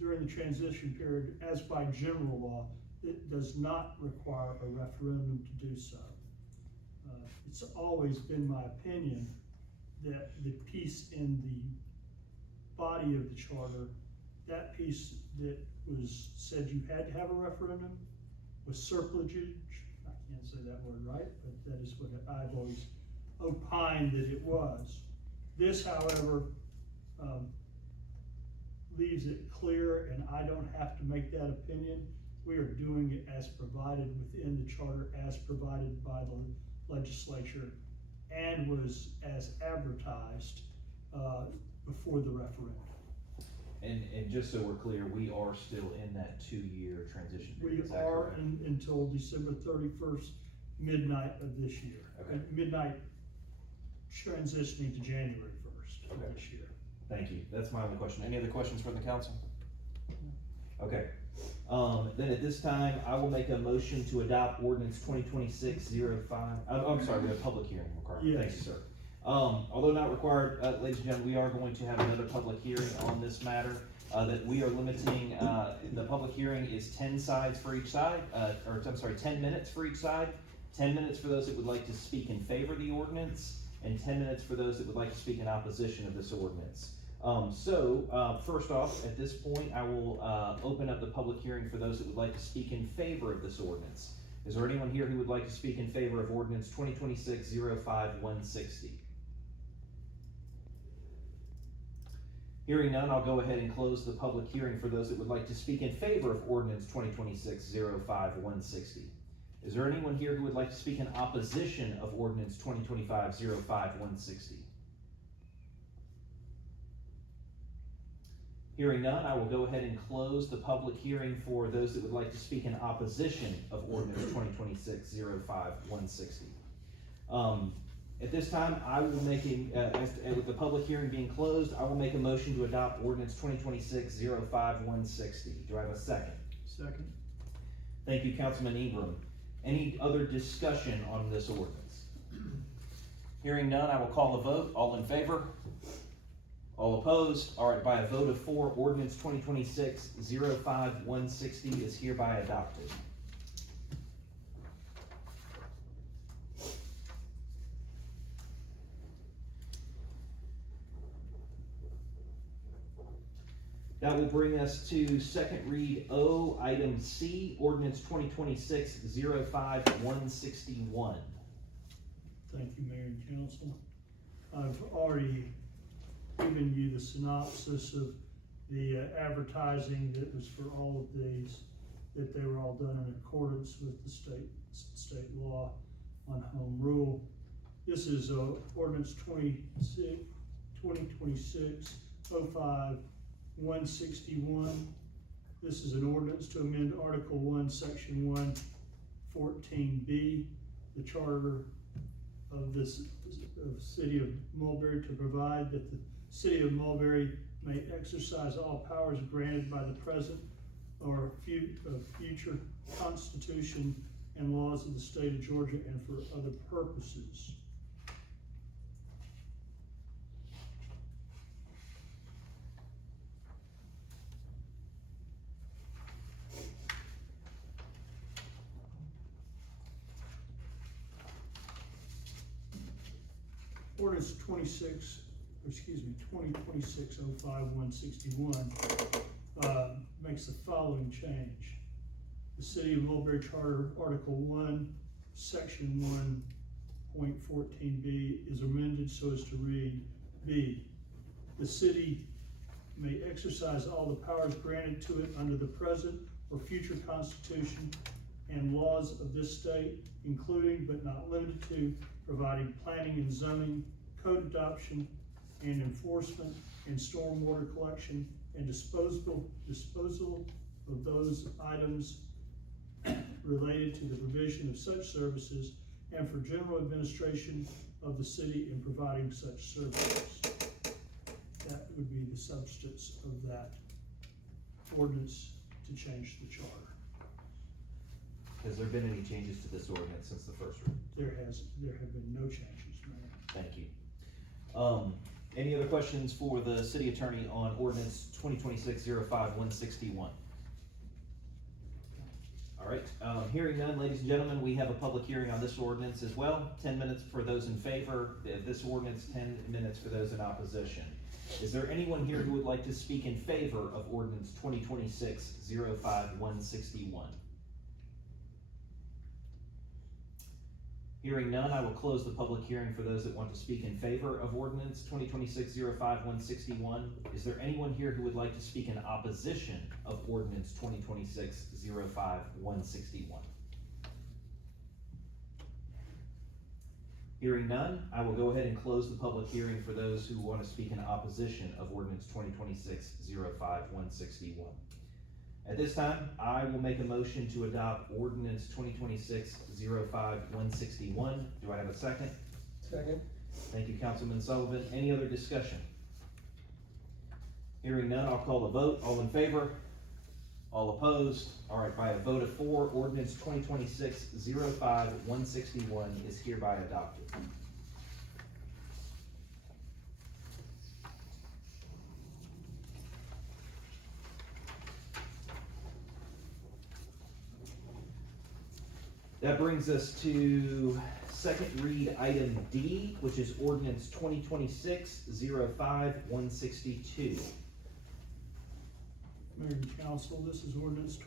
during the transition period as by general law. It does not require a referendum to do so. It's always been my opinion that the piece in the body of the charter, that piece that was said you had to have a referendum, was surplusage. I can't say that word right, but that is what I've always opined that it was. This, however, leaves it clear, and I don't have to make that opinion. We are doing it as provided within the charter, as provided by the legislature, and was as advertised before the referendum. And just so we're clear, we are still in that 2-year transition period. We are until December 31st, midnight of this year. Okay. Midnight transitioning to January 1st of this year. Thank you. That's my only question. Any other questions from the council? Okay. Then at this time, I will make a motion to adopt ordinance 2026-05. I'm sorry, we have a public hearing requirement. Yes. Thank you, sir. Although not required, ladies and gentlemen, we are going to have another public hearing on this matter. That we are limiting, the public hearing is 10 sides for each side, 10 minutes for each side. 10 minutes for those that would like to speak in favor of the ordinance, and 10 minutes for those that would like to speak in opposition of this ordinance. First off, at this point, I will open up the public hearing for those that would like to speak in favor of this ordinance. Is there anyone here who would like to speak in favor of ordinance 2026-05-160? Hearing none, I'll go ahead and close the public hearing for those that would like to speak in favor of ordinance 2026-05-160. Is there anyone here who would like to speak in opposition of ordinance 2025-05-160? Hearing none, I will go ahead and close the public hearing for those that would like to speak in opposition of ordinance 2026-05-160. At this time, I will make with the public hearing being closed, I will make a motion to adopt ordinance 2026-05-160. Do I have a second? Second. Thank you, Councilman Ingram. Any other discussion on this ordinance? Hearing none, I will call a vote. All in favor? All opposed? All right, by a vote of 4, ordinance 2026-05160 is hereby adopted. That will bring us to second read O, item C, ordinance 2026-05161. Thank you, Mayor and Council. I've already given you the synopsis of the advertising that was for all of these, that they were all done in accordance with the state law on home rule. This is ordinance 2026-05-161. This is an ordinance to amend Article 1, Section 114B, the charter of the City of Mulberry, to provide that the City of Mulberry may exercise all powers granted by the present or future Constitution and laws of the state of Georgia and for other purposes. Ordinance 2026-05-161 makes the following change. The City of Mulberry Charter, Article 1, Section 1.14B is amended so as to read, B, the city may exercise all the powers granted to it under the present or future Constitution and laws of this state, including but not limited to providing planning and zoning, code adoption and enforcement, and stormwater collection and disposal of those items related to the provision of such services and for general administration of the city in providing such services. That would be the substance of that ordinance to change the charter. Has there been any changes to this ordinance since the first read? There have been no changes, Mayor. Thank you. Any other questions for the city attorney on ordinance 2026-05-161? All right, hearing none, ladies and gentlemen, we have a public hearing on this ordinance as well. 10 minutes for those in favor of this ordinance, 10 minutes for those in opposition. Is there anyone here who would like to speak in favor of ordinance 2026-05-161? Hearing none, I will close the public hearing for those that want to speak in favor of ordinance 2026-05-161. Is there anyone here who would like to speak in opposition of ordinance 2026-05-161? Hearing none, I will go ahead and close the public hearing for those who want to speak in opposition of ordinance 2026-05-161. At this time, I will make a motion to adopt ordinance 2026-05-161. Do I have a second? Second. Thank you, Councilman Sullivan. Any other discussion? Hearing none, I'll call the vote. All in favor? All opposed? All right, by a vote of 4, ordinance 2026-05-161 is hereby adopted. That brings us to second read item D, which is ordinance 2026-05-162. Mayor and Council, this is ordinance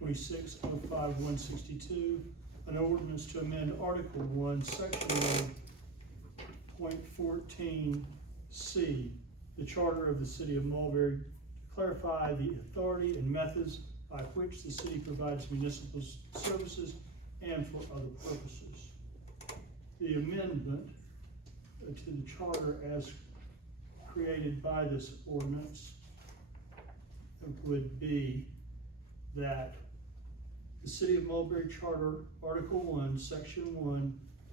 2026-05-162, an ordinance to amend Article 1, Section 1.14C, the Charter of the City of Mulberry, to clarify the authority and methods by which the city provides municipal services and for other purposes. The amendment to the charter as created by this ordinance would be that the City of Mulberry Charter, Article 1, Section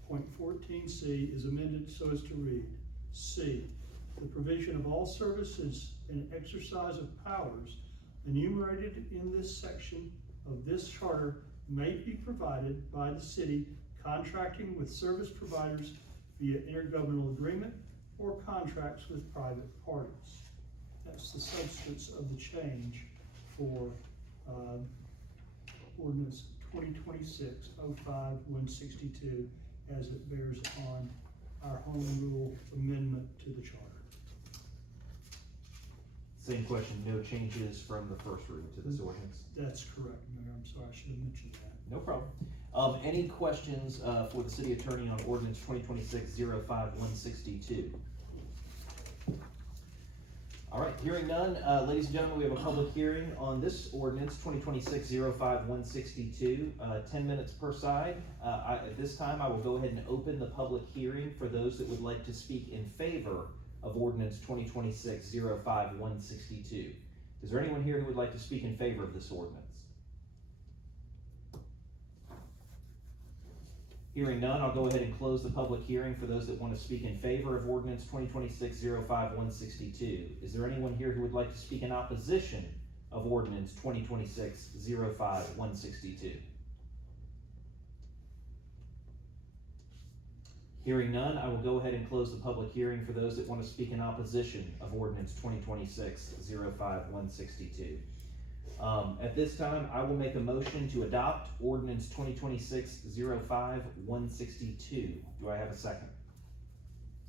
1.14C is amended so as to read, C, the provision of all services and exercise of powers enumerated in this section of this charter may be provided by the city contracting with service providers via intergovernmental agreement or contracts with private parties. That's the substance of the change for ordinance 2026-05-162 as it bears on our home rule amendment to the charter. Same question, no changes from the first reading to this ordinance? That's correct, Mayor. I'm sorry, I should have mentioned that. No problem. Any questions, for the city attorney on ordinance 2026-05-162? All right, hearing none, ladies and gentlemen, we have a public hearing on this ordinance 2026-05-162, 10 minutes per side. At this time, I will go ahead and open the public hearing for those that would like to speak in favor of ordinance 2026-05-162. Is there anyone here who would like to speak in favor of this ordinance? Hearing none, I'll go ahead and close the public hearing for those that want to speak in favor of ordinance 2026-05-162. Is there anyone here who would like to speak in opposition of ordinance 2026-05-162? Hearing none, I will go ahead and close the public hearing for those that want to speak in opposition of ordinance 2026-05-162. At this time, I will make a motion to adopt ordinance 2026-05-162. Do I have a second?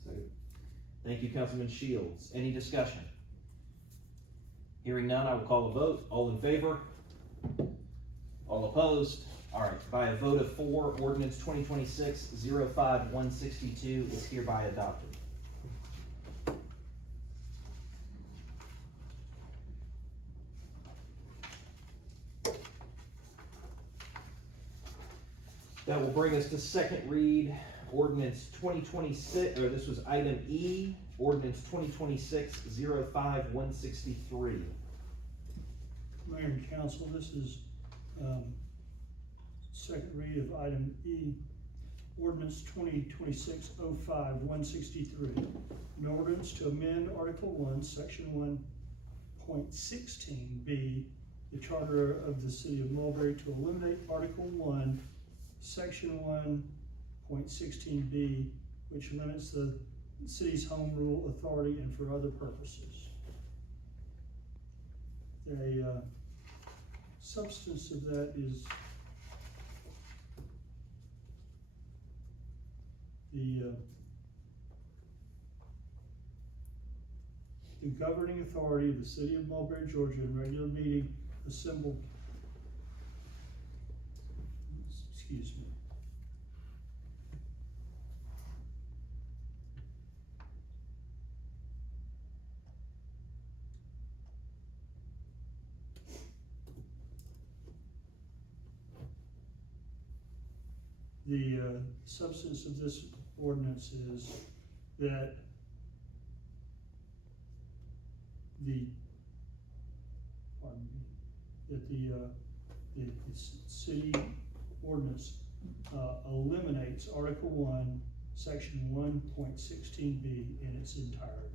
Second. Thank you, Councilman Shields. Any discussion? Hearing none, I will call a vote. All in favor? All opposed? All right, by a vote of 4, ordinance 2026-05-162 is hereby adopted. That will bring us to second read, ordinance 2026, or this was item E, ordinance 2026-05-163. Mayor and council, this is second read of item E, ordinance 2026-05-163. An ordinance to amend Article 1, Section 1.16B, the Charter of the City of Mulberry to eliminate Article 1, Section 1.16B, which limits the city's home rule authority and for other purposes. The substance of that is the governing authority of the City of Mulberry, Georgia, in regular meeting assembled. Excuse me. The substance of this ordinance is that the city ordinance eliminates Article 1, Section 1.16B in its entirety.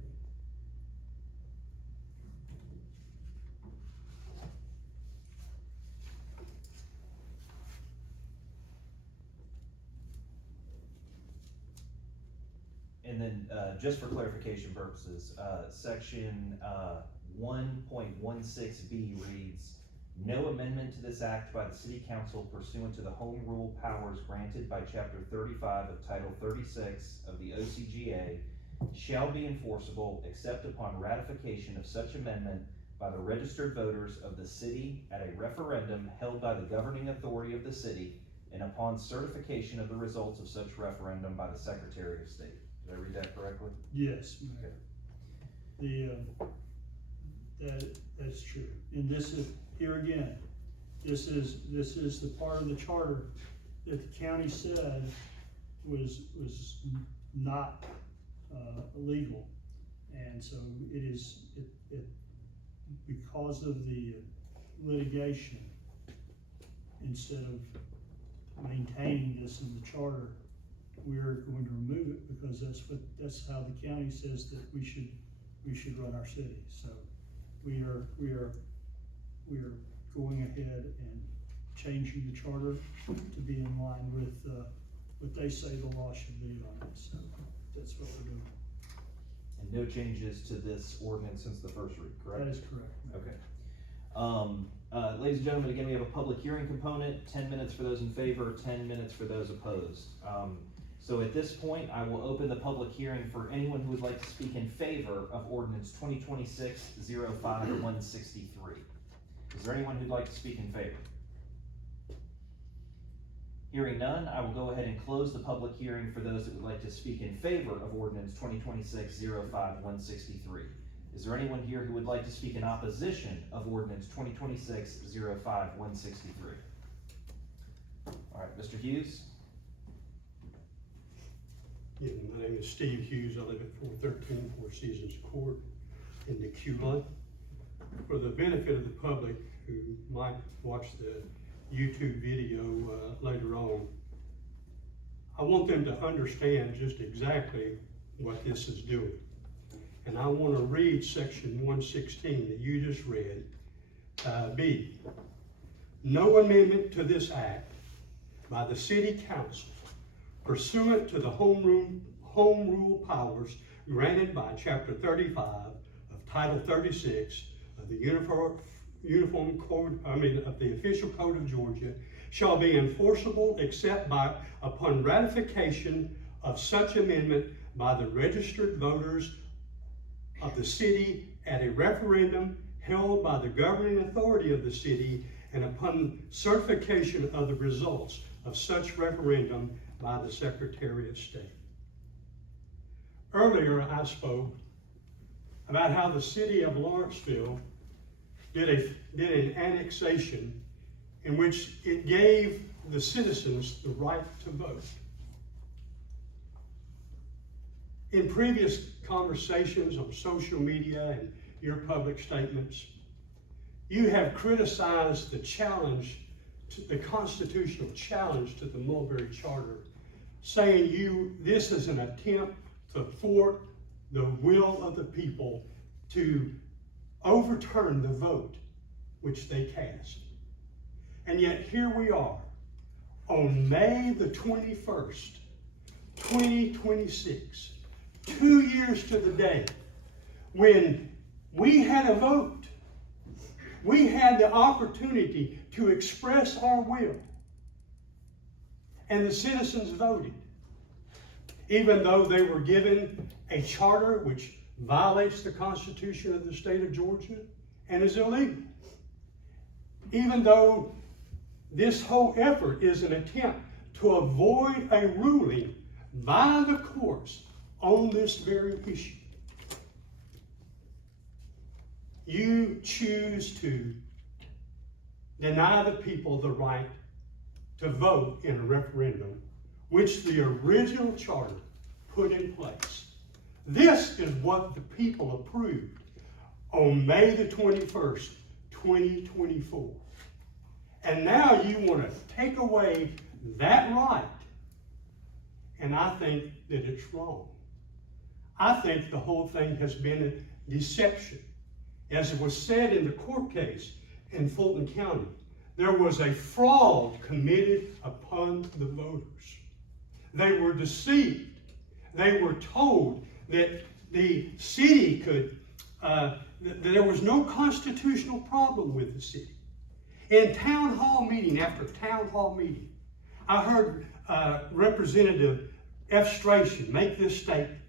And then, just for clarification purposes, section 1.16B reads, no amendment to this act by the City Council pursuant to the Home Rule powers granted by Chapter 35 of Title 36 of the OCGA shall be enforceable except upon ratification of such amendment by the registered voters of the city at a referendum held by the governing authority of the city and upon certification of the results of such referendum by the Secretary of State. Did I read that correctly? Yes, Mayor. That's true. And this is, here again, this is the part of the charter that the county said was not illegal. And so it is, because of the litigation, instead of maintaining this in the charter, we're going to remove it because that's how the county says that we should run our city. So we are going ahead and changing the charter to be in line with what they say the law should be on it. So that's what we're doing. And no changes to this ordinance since the first read, correct? That is correct. Okay. Ladies and gentlemen, again, we have a public hearing component, 10 minutes for those in favor, 10 minutes for those opposed. So at this point, I will open the public hearing for anyone who would like to speak in favor of ordinance 2026-05163. Is there anyone who'd like to speak in favor? Hearing none, I will go ahead and close the public hearing for those that would like to speak in favor of ordinance 2026-05163. Is there anyone here who would like to speak in opposition of ordinance 2026-05163? All right, Mr. Hughes? Yeah, my name is Steve Hughes. I live at 413 Four Seasons Court in Decula. For the benefit of the public who might watch the YouTube video later on, I want them to understand just exactly what this is doing. And I want to read section 116 that you just read. B, no amendment to this act by the City Council pursuant to the home rule powers granted by Chapter 35 of Title 36 of the Uniform Code, of the Official Code of Georgia, shall be enforceable except upon ratification of such amendment by the registered voters of the city at a referendum held by the governing authority of the city and upon certification of the results of such referendum by the Secretary of State. Earlier, I spoke about how the city of Lawrenceville did an annexation in which it gave the citizens the right to vote. In previous conversations on social media and your public statements, you have criticized the challenge, the constitutional challenge to the Mulberry Charter, saying this is an attempt to thwart the will of the people to overturn the vote which they cast. And yet here we are on May the 21st, 2026, 2 years to the day, when we had a vote. We had the opportunity to express our will. And the citizens voted. Even though they were given a charter which violates the Constitution of the state of Georgia and is illegal. Even though this whole effort is an attempt to avoid a ruling by the courts on this very issue. You choose to deny the people the right to vote in a referendum which the original charter put in place. This is what the people approved on May the 21st, 2024. And now you want to take away that right. And I think that it's wrong. I think the whole thing has been a deception. As it was said in the court case in Fulton County, there was a fraud committed upon the voters. They were deceived. They were told that the city could, that there was no constitutional problem with the city. In town hall meeting after town hall meeting, I heard Representative F. Strachan make this statement.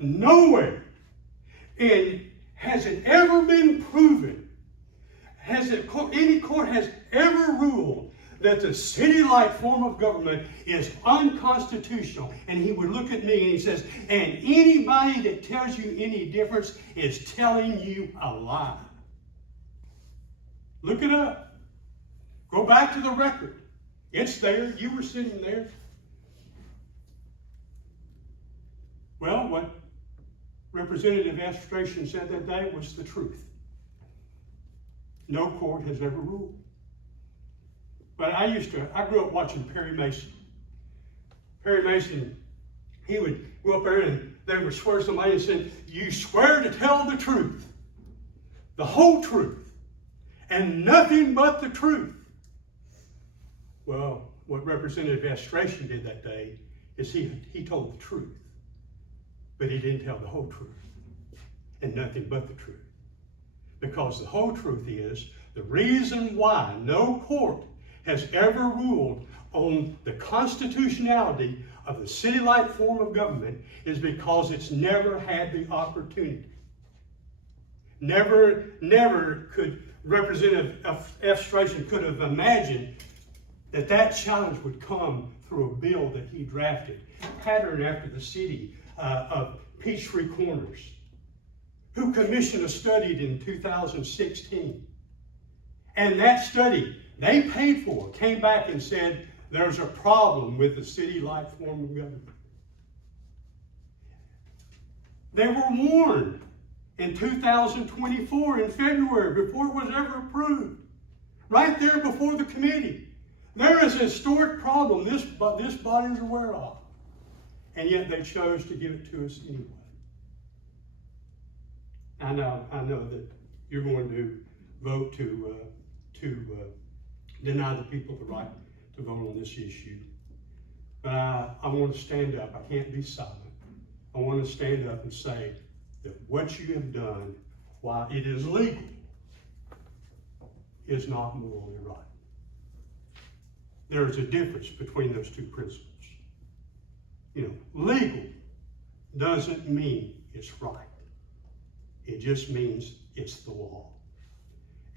Nowhere has it ever been proven, any court has ever ruled that the city-like form of government is unconstitutional. And he would look at me and he says, and anybody that tells you any difference is telling you a lie. Look it up. Go back to the record. It's there. You were sitting there. Well, what Representative F. Strachan said that day was the truth. No court has ever ruled. But I grew up watching Perry Mason. Perry Mason, he would go up there and they would swear somebody and say, you swear to tell the truth, the whole truth, and nothing but the truth. Well, what Representative F. Strachan did that day is he told the truth. but he didn't tell the whole truth and nothing but the truth. Because the whole truth is, the reason why no court has ever ruled on the constitutionality of the city-like form of government is because it's never had the opportunity. Never could Representative F. Strachan could have imagined that that challenge would come through a bill that he drafted, patterned after the city of Peachtree Corners, who commissioned a study in 2016. And that study, they paid for, came back and said, there's a problem with the city-like form of government. They were warned in 2024 in February before it was ever approved. Right there before the committee. There is a historic problem this body is aware of. And yet they chose to give it to us anyway. I know that you're going to vote to deny the people the right to vote on this issue. But I want to stand up. I can't be silent. I want to stand up and say that what you have done, while it is legal, is not morally right. There is a difference between those two principles. Legal doesn't mean it's right. It just means it's the law.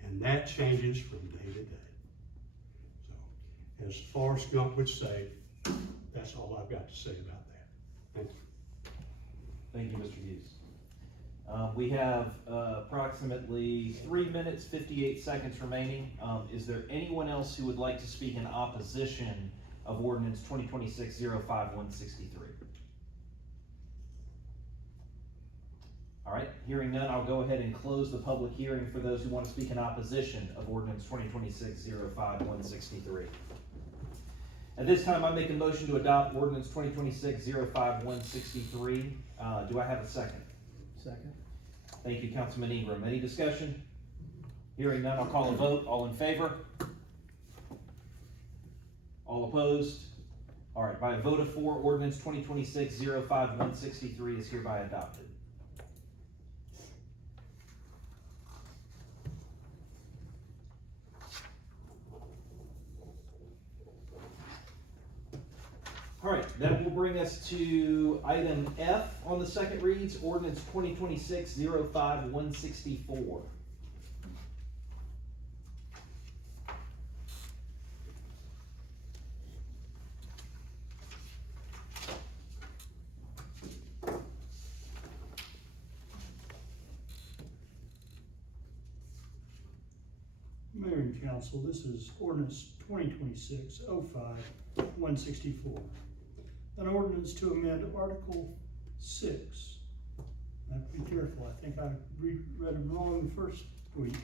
And that changes from day to day. So, as Forrest Gump would say, that's all I've got to say about that. Thank you. Thank you, Mr. Hughes. We have approximately 3 minutes, 58 seconds remaining. Is there anyone else who would like to speak in opposition of Ordinance 2026-05163? All right, hearing none, I'll go ahead and close the public hearing for those who want to speak in opposition of Ordinance 2026-05163. At this time, I make a motion to adopt Ordinance 2026-05163. Do I have a second? Second. Thank you, Councilman Ingram. Any discussion? Hearing none, I'll call a vote. All in favor? All opposed? All right, by a vote of 4, Ordinance 2026-05163 is hereby adopted. All right, that will bring us to item F on the second reads, Ordinance 2026-05164. Mayor and Council, this is Ordinance 2026-05164. An ordinance to amend Article 6. I have to be careful, I think I read it wrong the first week.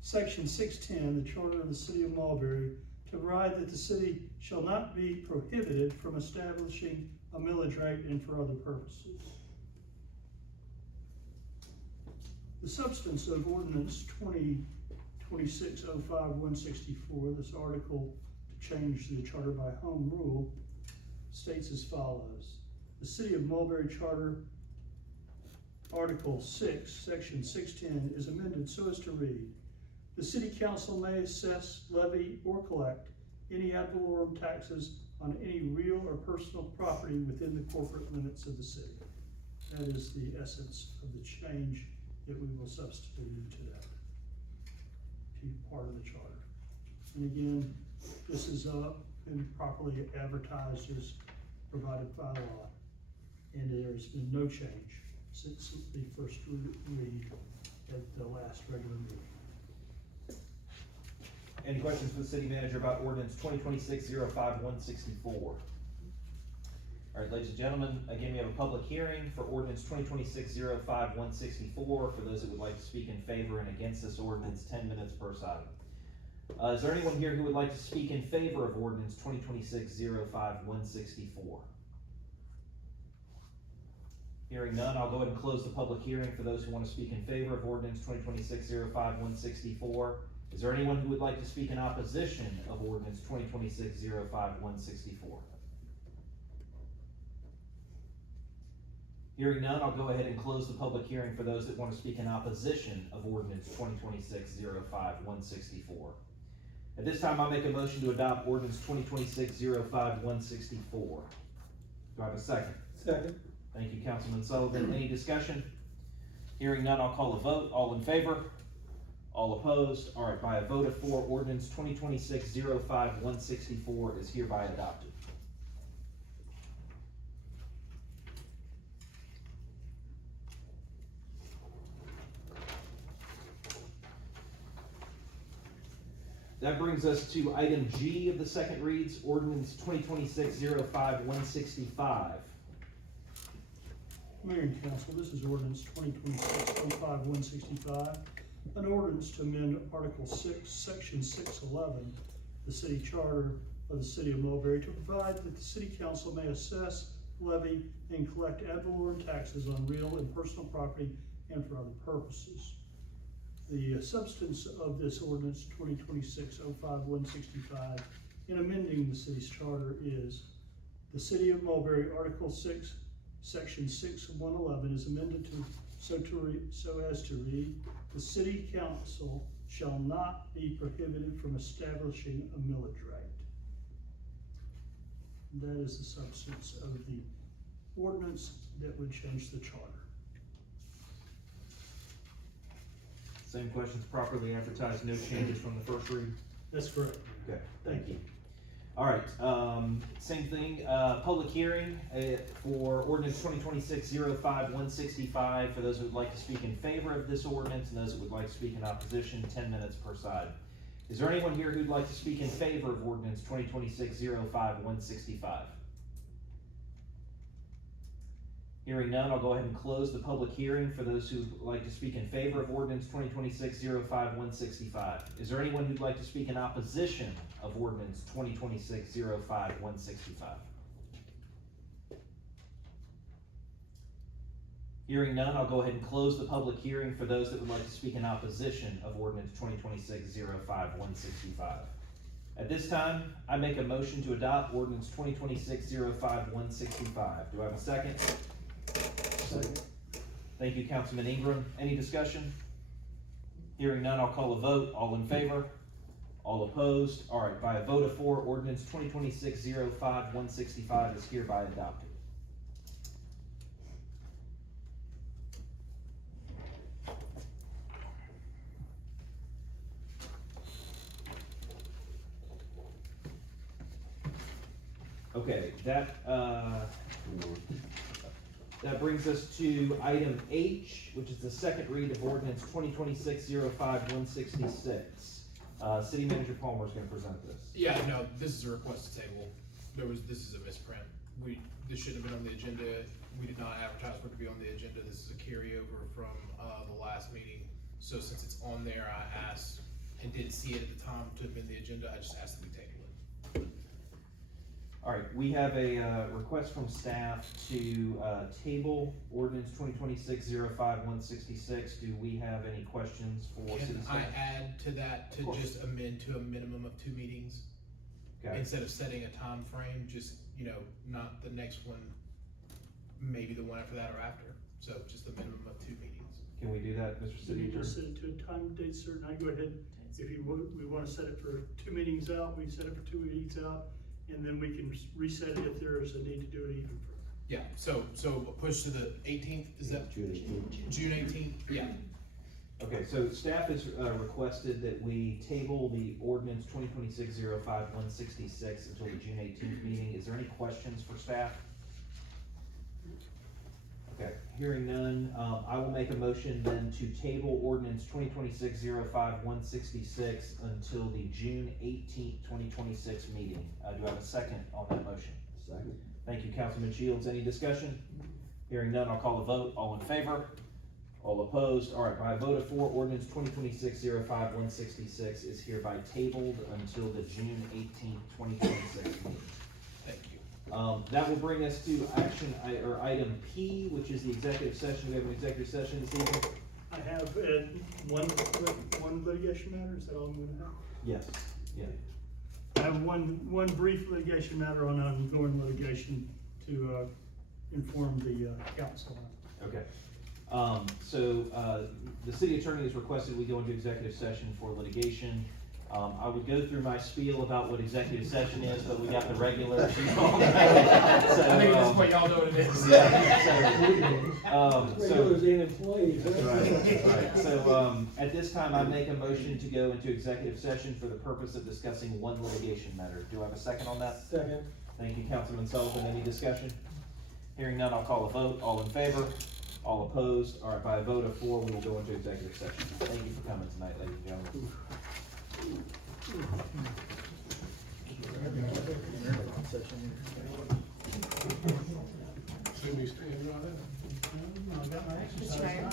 Section 610, the Charter of the City of Mulberry, to provide that the city shall not be prohibited from establishing a millage rate and for other purposes. The substance of Ordinance 2026-05164, this article to change the Charter by Home Rule, states as follows. The City of Mulberry Charter, Article 6, Section 610 is amended so as to read, the City Council may assess, levy, or collect any ad valorem taxes on any real or personal property within the corporate limits of the city. That is the essence of the change that we will substitute into that part of the charter. And again, this is been properly advertised as provided by law, and there has been no change since the first read at the last regular meeting. Any questions for the city manager about Ordinance 2026-05164? All right, ladies and gentlemen, again, we have a public hearing for Ordinance 2026-05164. For those that would like to speak in favor and against this ordinance, 10 minutes per side. Is there anyone here who would like to speak in favor of Ordinance 2026-05164? Hearing none, I'll go ahead and close the public hearing for those who want to speak in favor of Ordinance 2026-05164. Is there anyone who would like to speak in opposition of Ordinance 2026-05164? Hearing none, I'll go ahead and close the public hearing for those that want to speak in opposition of ordinance 2026-05164. At this time, I'll make a motion to adopt ordinance 2026-05164. Do I have a second? Second. Thank you, Councilman Sullivan. Any discussion? Hearing none, I'll call a vote. All in favor? All opposed? All right, by a vote of 4, ordinance 2026-05164 is hereby adopted. That brings us to item G of the second reads, ordinance 2026-05165. Mayor and council, this is ordinance 2026-05165, an ordinance to amend Article 6, Section 611, the city charter of the city of Mulberry to provide that the city council may assess, levy, and collect ad valorem taxes on real and personal property and for other purposes. The substance of this ordinance 2026-05165 in amending the city's charter is the city of Mulberry, Article 6, Section 6-111 is amended so as to read, the city council shall not be prohibited from establishing a millage rate. That is the substance of the ordinance that would change the charter. Same questions, properly advertised, no changes from the first read? That's correct. Okay, thank you. All right, same thing, public hearing for ordinance 2026-05165. For those who would like to speak in favor of this ordinance and those that would like to speak in opposition, 10 minutes per side. Is there anyone here who'd like to speak in favor of ordinance 2026-05165? Hearing none, I'll go ahead and close the public hearing for those who would like to speak in favor of ordinance 2026-05165. Is there anyone who'd like to speak in opposition of ordinance 2026-05165? Hearing none, I'll go ahead and close the public hearing for those that would like to speak in opposition of ordinance 2026-05165. At this time, I make a motion to adopt ordinance 2026-05165. Do I have a second? Second. Thank you, Councilman Ingram. Any discussion? Hearing none, I'll call a vote. All in favor? All opposed? All right, by a vote of 4, ordinance 2026-05165 is hereby adopted. Okay, that brings us to item H, which is the second read of ordinance 2026-05166. City Manager Palmer is going to present this. Yeah, no, this is a request to table. This is a misprint. This shouldn't have been on the agenda. We did not advertise for it to be on the agenda. This is a carryover from the last meeting. So since it's on there, I asked and didn't see it at the time to amend the agenda. I just asked that we table it. All right, we have a request from staff to table ordinance 2026-05166. Do we have any questions for city staff? Can I add to that to just amend to a minimum of 2 meetings? Okay. Instead of setting a time frame, just, not the next one, maybe the one after that or after. So just a minimum of 2 meetings. Can we do that, Mr. So City you Attorney? just set it to a time, date certain. I go ahead, if you would, we want to set it for 2 meetings out, we set it for 2 meetings out, and then we can reset it if there is a need to do it even further. Yeah, so push to the 18th, is that? June 18th. June 18th, yeah. Okay, so staff has requested that we table the ordinance 2026-05166 until the June 18th meeting. Is there any questions for staff? Okay, hearing none, I will make a motion then to table ordinance 2026-05166 until the June 18th, 2026 meeting. Do I have a second on that motion? Second. Thank you, Councilman Shields. Any discussion? Hearing none, I'll call a vote. All in favor? All opposed? All right, by a vote of 4, ordinance 2026-05166 is hereby tabled until the June 18th, 2026 meeting. Thank you. That will bring us to item P, which is the executive session. We have an executive session this evening. I have one litigation matter, is that all I'm gonna have? Yes, yeah. I have one brief litigation matter on ongoing litigation to inform the council on. Okay. The city attorney has requested we go into executive session for litigation. I would go through my spiel about what executive session is, but we got the regular. I think at this point y'all know what it is. Regulars and employees. That's right. So, at this time, I make a motion to go into executive session for the purpose of discussing one litigation matter. Do I have a second on that? Second. Thank you, Councilman Sullivan. Any discussion? Hearing none, I'll call a vote. All in favor? All opposed? All right, by a vote of 4, we will go into executive session. Thank you for coming tonight, ladies and gentlemen. See me standing right there? Mr. Mayor.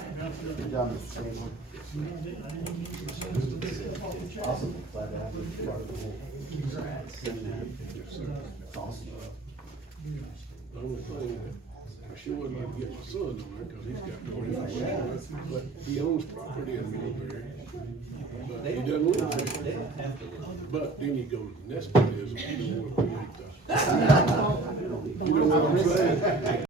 Good job, Mr. Stanley. Awesome, glad to have you part of the whole. It's awesome. The only thing, I sure would like to get my son on there, cause he's got no information, but he owns property in Mulberry. But he doesn't live there. But then you go to the next one is, you don't wanna create the. You know what I'm saying?